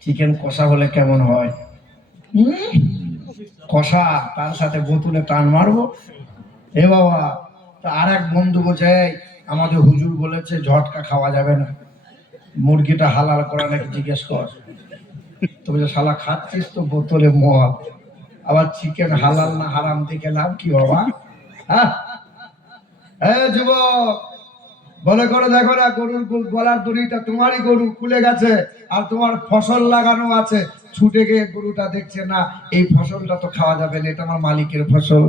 চিকেন কষা হলে কেমন হয়? কষা, তার সাথে বোতলে টান মারবো এ বাবা। তো আর এক বন্ধু বলছে, আমাদের হুজুর বলেছে ঝটকা খাওয়া যাবে না, মুরগিটা হালাল করা নাকি জিজ্ঞেস কর। তো বলছে শালা খাচ্ছিস তো বোতলে মদ, আবার চিকেন হালাল না হারাম দেখে লাভ কি বাবা? হ্যাঁ যুবক, বলে করে দেখো না, গরুর গলার দড়িটা তোমারই, গরু খুলে গেছে আর তোমার ফসল লাগানো আছে, ছুটে গিয়ে গরুটা দেখছে না এই ফসলটা তো খাওয়া যাবে না, এটা আমার মালিকের ফসল।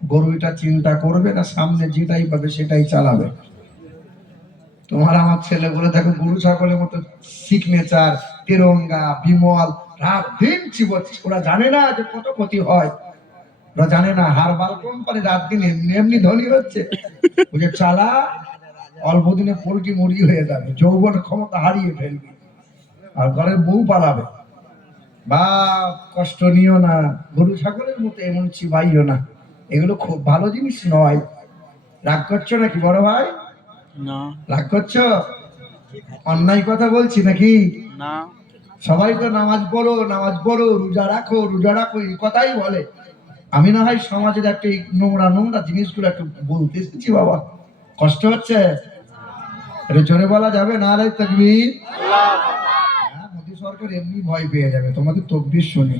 গরুটা চিন্তা করবে না, সামনে যেটাই পাবে সেটাই চালাবে। তোমার আমার ছেলে বলে দেখো গরু ছাগলের মতো সিগনেচার, তেরঙ্গা, বিমল, রাত দিন চিবোচ্ছে। ওরা জানে না যে কত ক্ষতি হয়, ওরা জানে না হারবাল কোম্পানি রাত দিন এমনি এমনি ধনী হচ্ছে। ওই যে চালা, অল্প দিনে পোল্ট্রি মুরগি হয়ে যাবে, যৌবন ক্ষমতা হারিয়ে ফেলবে, আর ঘরের বউ পালাবে। বা কষ্ট নিও না, গরু ছাগলের মতো এমন চিবাইও না, এগুলো খুব ভালো জিনিস নয়। রাগ করছো নাকি বড় ভাই? না। রাগ করছো? অন্যায় কথা বলছি নাকি? না। সবাই তো নামাজ পড়ো, নামাজ পড়ো, রোজা রাখো, রোজা রাখো, এই কথাই বলে। আমি না হয় সমাজের একটা নোংরা নোংরা জিনিসগুলো একটু বলতে এসেছি বাবা। কষ্ট হচ্ছে? এটা জোরে বলা যাবে না? আরে তাকবীর। মোদী সরকার এমনি ভয় পেয়ে যাবে তোমাদের তকবীর শুনে,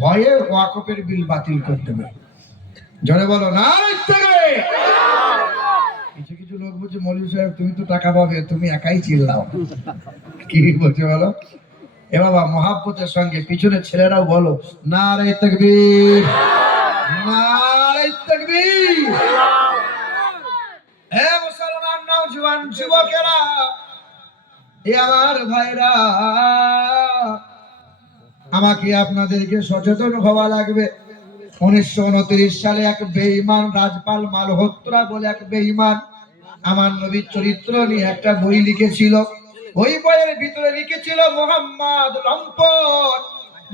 ভয়ে ওয়াকফের বিল বাতিল করে দেবে। জোরে বলো না। কিছু কিছু লোক বলছে মৌলভী সাহেব তুমি তো টাকা পাবে, তুমি একাই চিল্লাও। কি বলছে বলো? এ বাবা, মহাব্বতের সঙ্গে পিছনে ছেলেরাও বলো নারে তাকবীর, নারে তাকবীর। হে মুসলমান নওজোয়ান যুবকেরা, এ আমার ভাইরা, আমাকে আপনাদেরকে সচেতন হওয়া লাগবে। 1929 সালে এক বেঈমান রাজপাল মালহোত্রা বলে এক বেঈমান আমার নবীর চরিত্র নিয়ে একটা বই লিখেছিল। ওই বইয়ের ভিতরে লিখেছিল মোহাম্মদ লম্পট,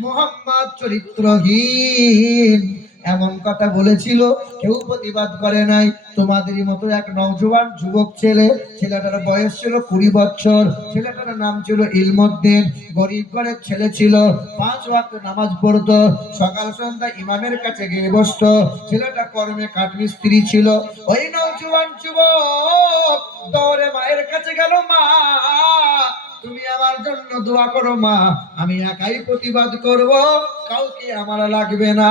মোহাম্মদ চরিত্রহীন, এমন কথা বলেছিল, কেউ প্রতিবাদ করে নাই। তোমাদেরই মতো এক নওজোয়ান যুবক ছেলে, ছেলেটার বয়স ছিল 20 বছর, ছেলেটার নাম ছিল ইলমউদ্দিন। গরিব ঘরের ছেলে ছিল, 5 ওয়াক্ত নামাজ পড়তো, সকাল সন্ধ্যা ইমামের কাছে গিয়ে বসতো। ছেলেটা কর্মে কাঠমিস্ত্রি ছিল। ওই নওজোয়ান যুবক দৌড়ে মায়ের কাছে গেল, মা তুমি আমার জন্য দোয়া করো মা, আমি একাই প্রতিবাদ করব, কাউকে আমার লাগবে না।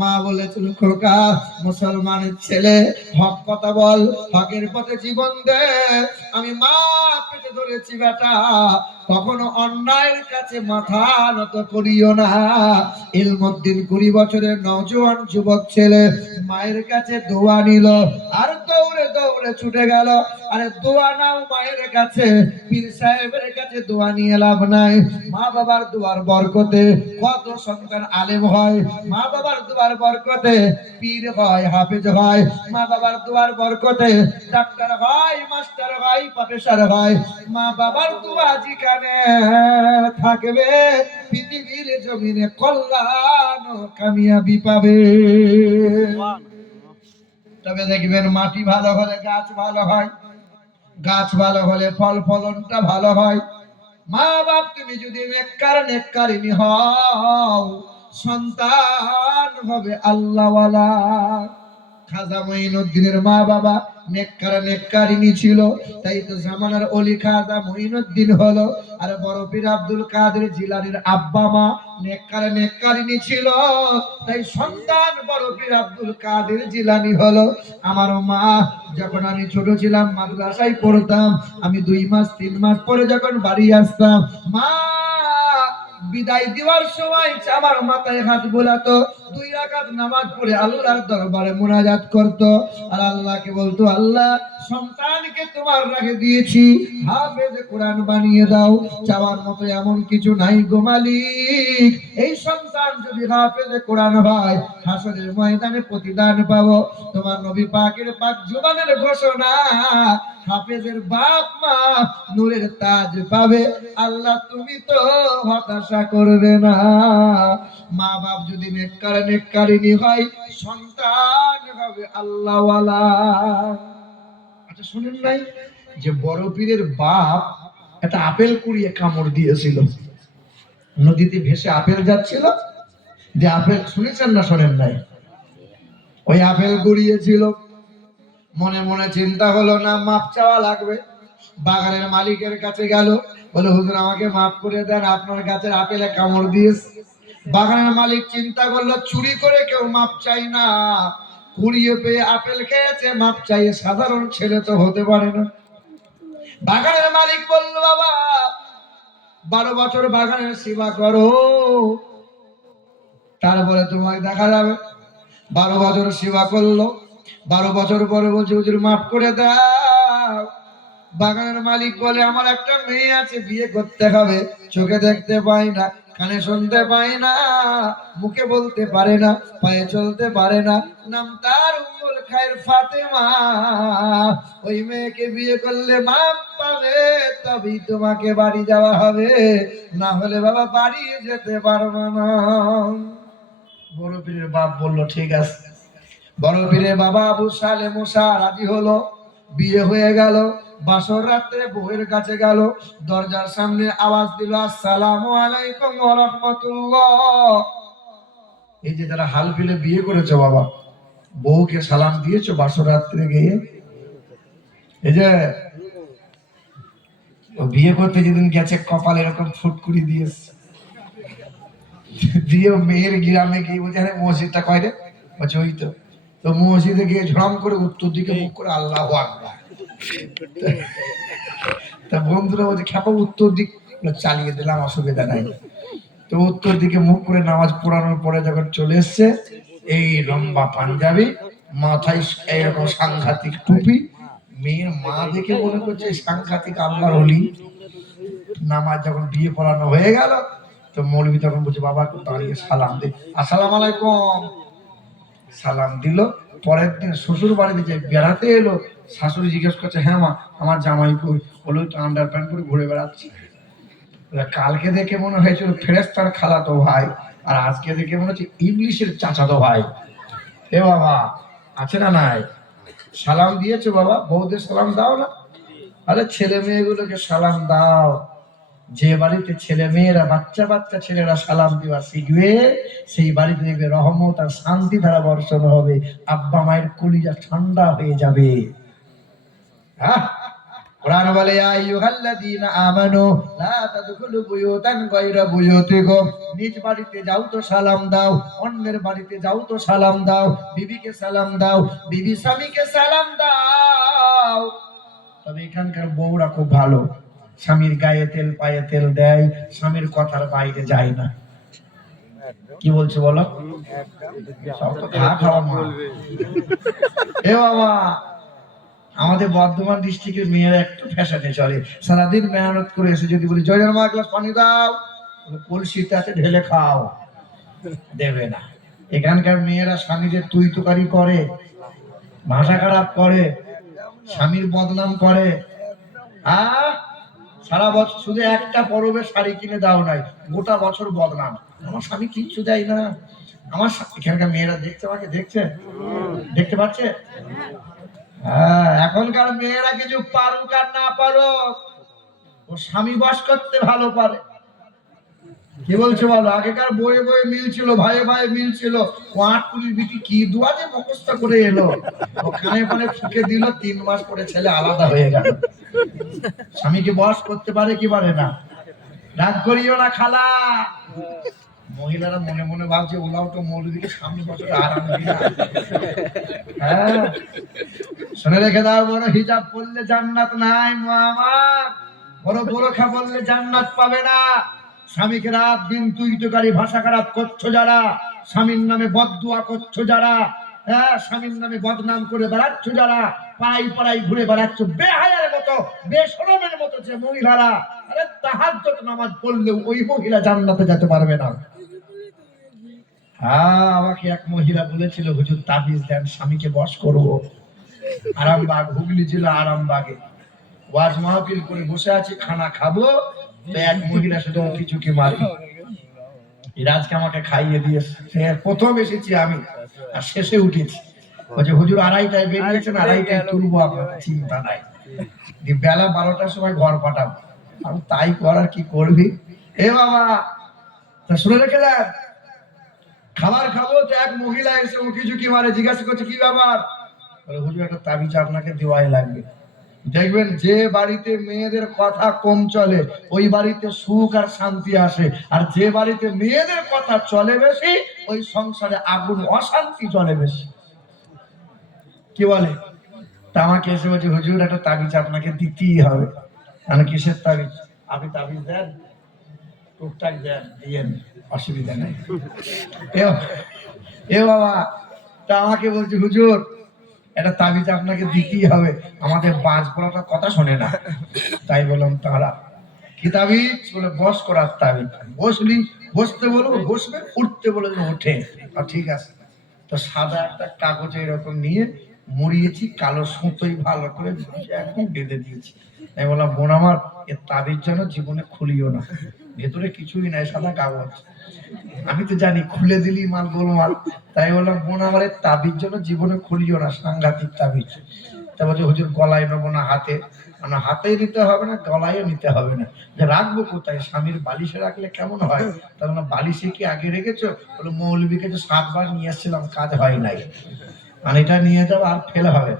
মা বলেছিল, খোকা মুসলমানের ছেলে, হক কথা বল, হকের পথে জীবন দে। আমি মা পেটে ধরেছি বেটা, কখনো অন্যায়ের কাছে মাথা নত করিও না। ইলমউদ্দিন 20 বছরের নওজোয়ান যুবক ছেলে মায়ের কাছে দোয়া নিল, আর দৌড়ে দৌড়ে ছুটে গেল। আরে দোয়া নাও মায়ের কাছে, পীর সাহেবের কাছে দোয়া নিয়ে লাভ নাই। মা বাবার দোয়ার বরকতে কত সন্তান আলেম হয়, মা বাবার দোয়ার বরকতে পীর হয়, হাফেজ হয়, মা বাবার দোয়ার বরকতে ডাক্তার হয়, মাস্টার হয়, প্রফেসর হয়। মা বাবার দোয়া যেখানে থাকবে, পৃথিবীর জমিনে কল্যাণ ও কামিয়াবি পাবে। তবে দেখবেন মাটি ভালো হলে গাছ ভালো হয়, গাছ ভালো হলে ফল ফলনটা ভালো হয়। মা বাপ তুমি যদি নেককারিনী হও, সন্তান হবে আল্লাহওয়ালা। খাজা মঈনুদ্দিনের মা বাবা নেককারিনী ছিল, তাই তো জামানার অলি খাজা মঈনুদ্দিন হলো। আর বড় পীর আব্দুল কাদের জিলানীর আব্বা মা নেককারিনী ছিল, তাই সন্তান বড় পীর আব্দুল কাদের জিলানী হলো। আমার মা, যখন আমি ছোট ছিলাম মাদ্রাসায় পড়তাম, আমি 2 মাস 3 মাস পরে যখন বাড়ি আসতাম, মা বিদায় দেওয়ার সময় আমার মাথায় হাত বোলাতো, 2 রাকাত নামাজ পড়ে আল্লাহর দরবারে মুনাজাত করত, আর আল্লাহকে বলতো, আল্লাহ সন্তানকে তোমার রেখে দিয়েছি, হাফেজ কোরআন বানিয়ে দাও। চাওয়ার মতো এমন কিছু নাই গো মালিক, এই সন্তান যদি হাফেজ কোরআন হয়, হাসরের ময়দানে প্রতিদান পাবো। তোমার নবী পাকের পাক জুবানের ঘোষণা, হাফেজের বাপ মা নূরের তাজ পাবে। আল্লাহ তুমি তো হতাশা করবে না। মা বাপ যদি নেককারিনী হয়, সন্তান হবে আল্লাহওয়ালা। আচ্ছা শুনেন নাই যে বড় পীরের বাপ একটা আপেল কুড়িয়ে কামড় দিয়েছিল, নদীতে ভেসে আপেল যাচ্ছিল, যে আপেল শুনেছেন না শোনেন নাই? ওই আপেল কুড়িয়েছিল, মনে মনে চিন্তা হলো না মাপ চাওয়া লাগবে। বাগানের মালিকের কাছে গেল, বলে হুজুর আমাকে মাফ করে দেন, আপনার গাছের আপেলে কামড় দিয়েছে। বাগানের মালিক চিন্তা করলো, চুরি করে কেউ মাপ চাই না, কুড়িয়ে পেয়ে আপেল খেয়েছে, মাপ চাইয়ে সাধারণ ছেলে তো হতে পারে না। বাগানের মালিক বলল, বাবা 12 বছর বাগানের সেবা করো, তারপরে তোমাকে দেখা যাবে। 12 বছর সেবা করলো, 12 বছর পরে বলছে হুজুর মাফ করে দাও। বাগানের মালিক বলে, আমার একটা মেয়ে আছে, বিয়ে করতে হবে, চোখে দেখতে পাই না, কানে শুনতে পাই না, মুখে বলতে পারে না, পায়ে চলতে পারে না, নাম তার উম্মুল খায়ের ফাতেমা। ওই মেয়েকে বিয়ে করলে মাপ পাবে, তবেই তোমাকে বাড়ি যাওয়া হবে, না হলে বাবা বাড়ি যেতে পারবে না। বড় পীরের বাপ বলল ঠিক আছে। বড় পীরের বাবা আবু সালে মুসা রাজি হলো, বিয়ে হয়ে গেল। বাসর রাত্রে বউয়ের কাছে গেল, দরজার সামনে আওয়াজ দিল, আসসালামু আলাইকুম ওয়া রাহমাতুল্লাহ। এই যে যারা হাল ফেলে বিয়ে করেছো বাবা, বউকে সালাম দিয়েছো বাসর রাত্রে গিয়ে? এই যে বিয়ে করতে যেদিন গেছে কপালে এরকম ফুটকুড়ি দিয়েছে, দিয়ে মেয়ের গ্রামে গিয়ে বলছে, আরে মসজিদটা কয় রে? বলছে ওই তো। তো মসজিদে গিয়ে ঝড়ম করে উত্তর দিকে মুখ করে আল্লাহু আকবার। তা বন্ধুরা বলছে, খেপা উত্তর দিক, চালিয়ে দিলাম, অসুবিধা নাই। তো উত্তর দিকে মুখ করে নামাজ পড়ানোর পরে যখন চলে এসছে, এই লম্বা পাঞ্জাবি, মাথায় এইরকম সাংঘাতিক টুপি, মেয়ের মা দেখে মনে করছে সাংঘাতিক আল্লাহর ওলি। নামাজ যখন বিয়ে পড়ানো হয়ে গেল, তো মৌলবী তখন বলছে, বাবা দাঁড়িয়ে সালাম দে, আসসালামু আলাইকুম। সালাম দিল। পরের দিন শ্বশুর বাড়িতে যে বেড়াতে এলো, শাশুড়ি জিজ্ঞেস করছে, হ্যাঁ মা আমার জামাই কই? বলো তো আন্ডার প্যান্ট পরে ঘুরে বেড়াচ্ছে। কালকে দেখে মনে হয়েছিল ফেরেশতার খালাতো ভাই, আর আজকে দেখে মনে হচ্ছে ইবলিশের চাচাতো ভাই। এ বাবা, আছে না নাই? সালাম দিয়েছো বাবা? বউদের সালাম দাও না? আরে ছেলে মেয়েগুলোকে সালাম দাও। যে বাড়িতে ছেলে মেয়েরা, বাচ্চা বাচ্চা ছেলেরা সালাম দিবা শিখবে, সেই বাড়িতে দেখবে রহমত আর শান্তি ধারা বর্ষণ হবে। আব্বা মায়ের কলিজা ঠান্ডা হয়ে যাবে। হ্যাঁ, কোরআন বলে ইয়া আইয়ুহাল্লাযীনা আমানু লা তাদখুলু বুয়ুতান গায়রা বুয়ুতিকুম। নিজ বাড়িতে যাও তো সালাম দাও, অন্যের বাড়িতে যাও তো সালাম দাও। বিবিকে সালাম দাও, বিবি স্বামীকে সালাম দাও। তবে এখানকার বউরা খুব ভালো, স্বামীর গায়ে তেল পায়ে তেল দেয়, স্বামীর কথার বাইরে যায় না। কি বলছো বলো? সব তো খাওয়া মা। এ বাবা, আমাদের বর্ধমান ডিস্ট্রিক্টের মেয়েরা একটু ফ্যাশনে চলে, সারাদিন মেহনত করে এসে যদি বলি জয়ের মা গ্লাস পানি দাও, কলসিতে আছে ঢেলে খাও, দেবে না। এখানকার মেয়েরা স্বামীদের তুই তুকারি করে, ভাষা খারাপ করে, স্বামীর বদনাম করে। সারা বছর শুধু একটা পরবে শাড়ি কিনে দাও নাই, গোটা বছর বদনাম, আমার স্বামী কিচ্ছু দেয় না। আমার এখানকার মেয়েরা দেখছে, আমাকে দেখছে, দেখতে পাচ্ছে। হ্যাঁ, এখনকার মেয়েরা কিছু পারুক আর না পারুক, ও স্বামী বস করতে ভালো পারে। কি বলছো বলো? আগেকার বয়ে বয়ে মিল ছিল, ভাইয়ে ভাইয়ে মিল ছিল। ও আটকুলির বিটি কি দুয়ারে মুখস্থ করে এলো, ওখানে পরে ফুকে দিল, 3 মাস পরে ছেলে আলাদা হয়ে গেল। স্বামীকে বস করতে পারে কি পারে না? রাগ করিও না খালা। মহিলারা মনে মনে ভাবছে ওলাও তো মৌলবীকে সামনে বছর আরাম দিলা। হ্যাঁ, শুনে রেখে দাও, বড় হিজাব পরলে জান্নাত নাই মা আমার, বড় বোরখা বললে জান্নাত পাবে না। স্বামীকে রাত দিন তুই তুকারি ভাষা খারাপ করছো যারা, স্বামীর নামে বদদুয়া করছো যারা, হ্যাঁ, স্বামীর নামে বদনাম করে বেড়াচ্ছ যারা, পাড়াই পাড়াই ঘুরে বেড়াচ্ছ বেহায়ার মতো, বেশরমের মতো যে মহিলারা, আরে তাহাজ্জুদ নামাজ পড়লেও ওই মহিলা জান্নাতে যেতে পারবে না। হ্যাঁ, আমাকে এক মহিলা বলেছিল হুজুর তাবিজ দেন, স্বামীকে বশ করবো। আরামবাগ, হুগলি ছিল আরামবাগে, ওয়াজ মাহফিল করে বসে আছি, খানা খাবো, তো এক মহিলা শুধু উঁকি ঝুঁকি মারে। রাজকে আমাকে খাইয়ে দিয়েছে, প্রথম এসেছি আমি আর শেষে উঠেছি। বলছে হুজুর 2:30টায় বেরিয়েছেন, 2:30টায় তুলবো, আপনার চিন্তা নাই, বেলা 12টার সময় ঘর পাঠাবো। আমি তাই করার, কি করবি। এ বাবা, তা শুনে রেখে দেন, খাবার খাবো তো এক মহিলা এসে উঁকি ঝুঁকি মারে, জিজ্ঞাসা করছে কি ব্যাপার। হুজুর একটা তাবিজ আপনাকে দেওয়াই লাগবে। দেখবেন যে বাড়িতে মেয়েদের কথা কম চলে, ওই বাড়িতে সুখ আর শান্তি আসে। আর যে বাড়িতে মেয়েদের কথা চলে বেশি, ওই সংসারে আগুন অশান্তি চলে বেশি। কি বলে? তা আমাকে এসে বলছে হুজুর একটা তাবিজ আপনাকে দিতেই হবে। মানে কিসের তাবিজ? আপনি তাবিজ দেন, টুকটাক দেন, দিয়েন, অসুবিধা নেই। এ বাবা, তা আমাকে বলছে হুজুর এটা তাবিজ আপনাকে দিতেই হবে, আমাদের বাজ পড়াটা কথা শোনে না। তাই বললাম তারা কি তাবিজ? বলে বস করার তাবিজ। বসলি, বসতে বলবো বসবে, উঠতে বলে ওঠে। আর ঠিক আছে। তো সাদা একটা কাগজে এরকম নিয়ে মুড়িয়েছি, কালো সুতোই ভালো করে একদম বেঁধে দিয়েছি। আমি বললাম বোন আমার, এর তাবিজ যেন জীবনে খুলিও না, ভেতরে কিছুই নাই, সাদা কাগজ। আমি তো জানি খুলে দিলি মাল গোলমাল, তাই বললাম বোন আমার এর তাবিজ যেন জীবনে খুলিও না, সাংঘাতিক তাবিজ। তা বলছে হুজুর গলায় নেবো না হাতে? মানে হাতে নিতে হবে না, গলায় নিতে হবে না। যে রাখবো কোথায়? স্বামীর বালিশে রাখলে কেমন হয়? তার মানে বালিশে কি আগে রেখেছো? বলে মৌলবীকে যে 7 বার নিয়ে এসেছিলাম, কাজ হয় নাই, মানে এটা নিয়ে যাবো আর ফেল হবে,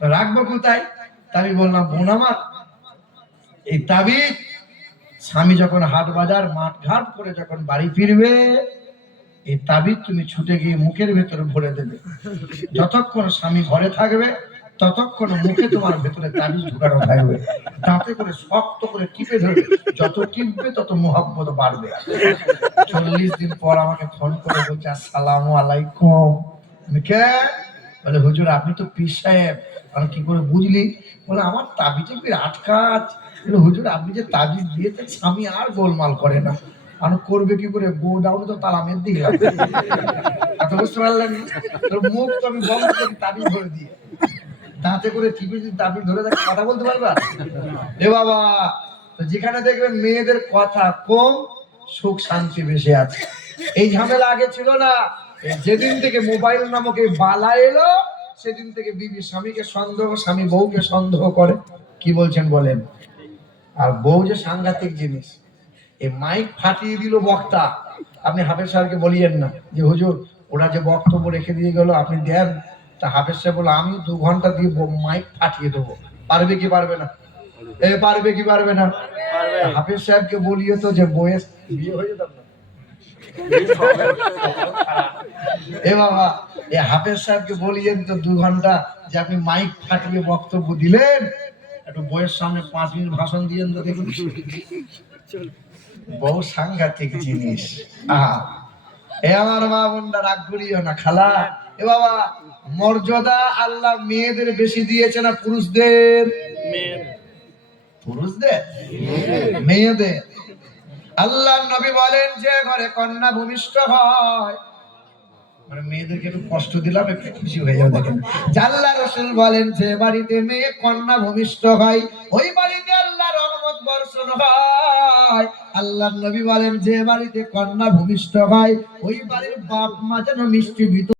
রাখবো কোথায়? তা আমি বললাম বোন আমার, এই তাবিজ স্বামী যখন হাট বাজার মাঠ ঘাট করে যখন বাড়ি ফিরবে, এই তাবিজ তুমি ছুটে গিয়ে মুখের ভেতরে ভরে দেবে। যতক্ষণ স্বামী ঘরে থাকবে ততক্ষণ মুখে তোমার ভেতরে তাবিজ ঢুকানো থাকবে, তাতে করে শক্ত করে টিপে ধরবে, যত টিপবে তত মোহাব্বত বাড়বে। 40 দিন পর আমাকে ফোন করে বলছে আসসালামু আলাইকুম। কে? বলে হুজুর আপনি তো পীর সাহেব। আমি কি করে বুঝলি? বলে আমার তাবিজে বিরাট কাজ। হুজুর আপনি যে তাবিজ দিয়েছেন, স্বামী আর গোলমাল করে না। আমি করবে কি করে? গোডাউনে তো তালা মেরে দিয়ে এত বুঝতে পারলেন? তোর মুখ তো আমি বন্ধ করি তাবিজ ধরে দিয়ে, দাঁতে করে টিপে যদি তাবিজ ধরে থাকে কথা বলতে পারবা? এ বাবা, তো যেখানে দেখবেন মেয়েদের কথা কম, সুখ শান্তি বেশি আছে। এই ঝামেলা আগে ছিল না। যেদিন থেকে মোবাইল নামক এই বালা এলো সেদিন থেকে বিবি স্বামীকে সন্দেহ, স্বামী বউকে সন্দেহ করে। কি বলছেন বলেন? আর বউ যে সাংঘাতিক জিনিস, এই মাইক ফাটিয়ে দিল বক্তা। আপনি হাফেজ সাহেবকে বলিয়েন না যে হুজুর ওরা যে বক্তব্য রেখে দিয়ে গেল আপনি দেন। তা হাফেজ সাহেব বললো আমি 2 ঘন্টা দিয়ে মাইক ফাটিয়ে দেবো। পারবে কি পারবে না? পারবে কি পারবে না? হাফেজ সাহেবকে বলিয়ে তো যে বয়স বিয়ে হয়ে যেতাম না। বাবা, এই হাফেজ সাহেবকে বলিয়েন তো 2 ঘন্টা যে আপনি মাইক ফাটিয়ে বক্তব্য দিলেন, একটু বইয়ের সামনে 5 মিনিট ভাষণ দিয়েন তো দেখুন। বহু সাংঘাতিক জিনিস। আমার মা বোনরা রাগ করিও না খালা। বাবা, মর্যাদা আল্লাহ মেয়েদের বেশি দিয়েছে না পুরুষদের? পুরুষদের, মেয়েদের। আল্লাহ নবী বলেন যে ঘরে কন্যা ভূমিষ্ঠ হয়, মানে মেয়েদেরকে একটু কষ্ট দিলাম, একটু খুশি হয়ে যাও। দেখেন আল্লাহ রাসূল বলেন যে বাড়িতে মেয়ে কন্যা ভূমিষ্ঠ হয় ওই বাড়িতে আল্লাহর রহমত বর্ষণ হয়। আল্লাহ নবী বলেন যে বাড়িতে কন্যা ভূমিষ্ঠ হয় ওই বাড়ির বাপ মা যেন মিষ্টি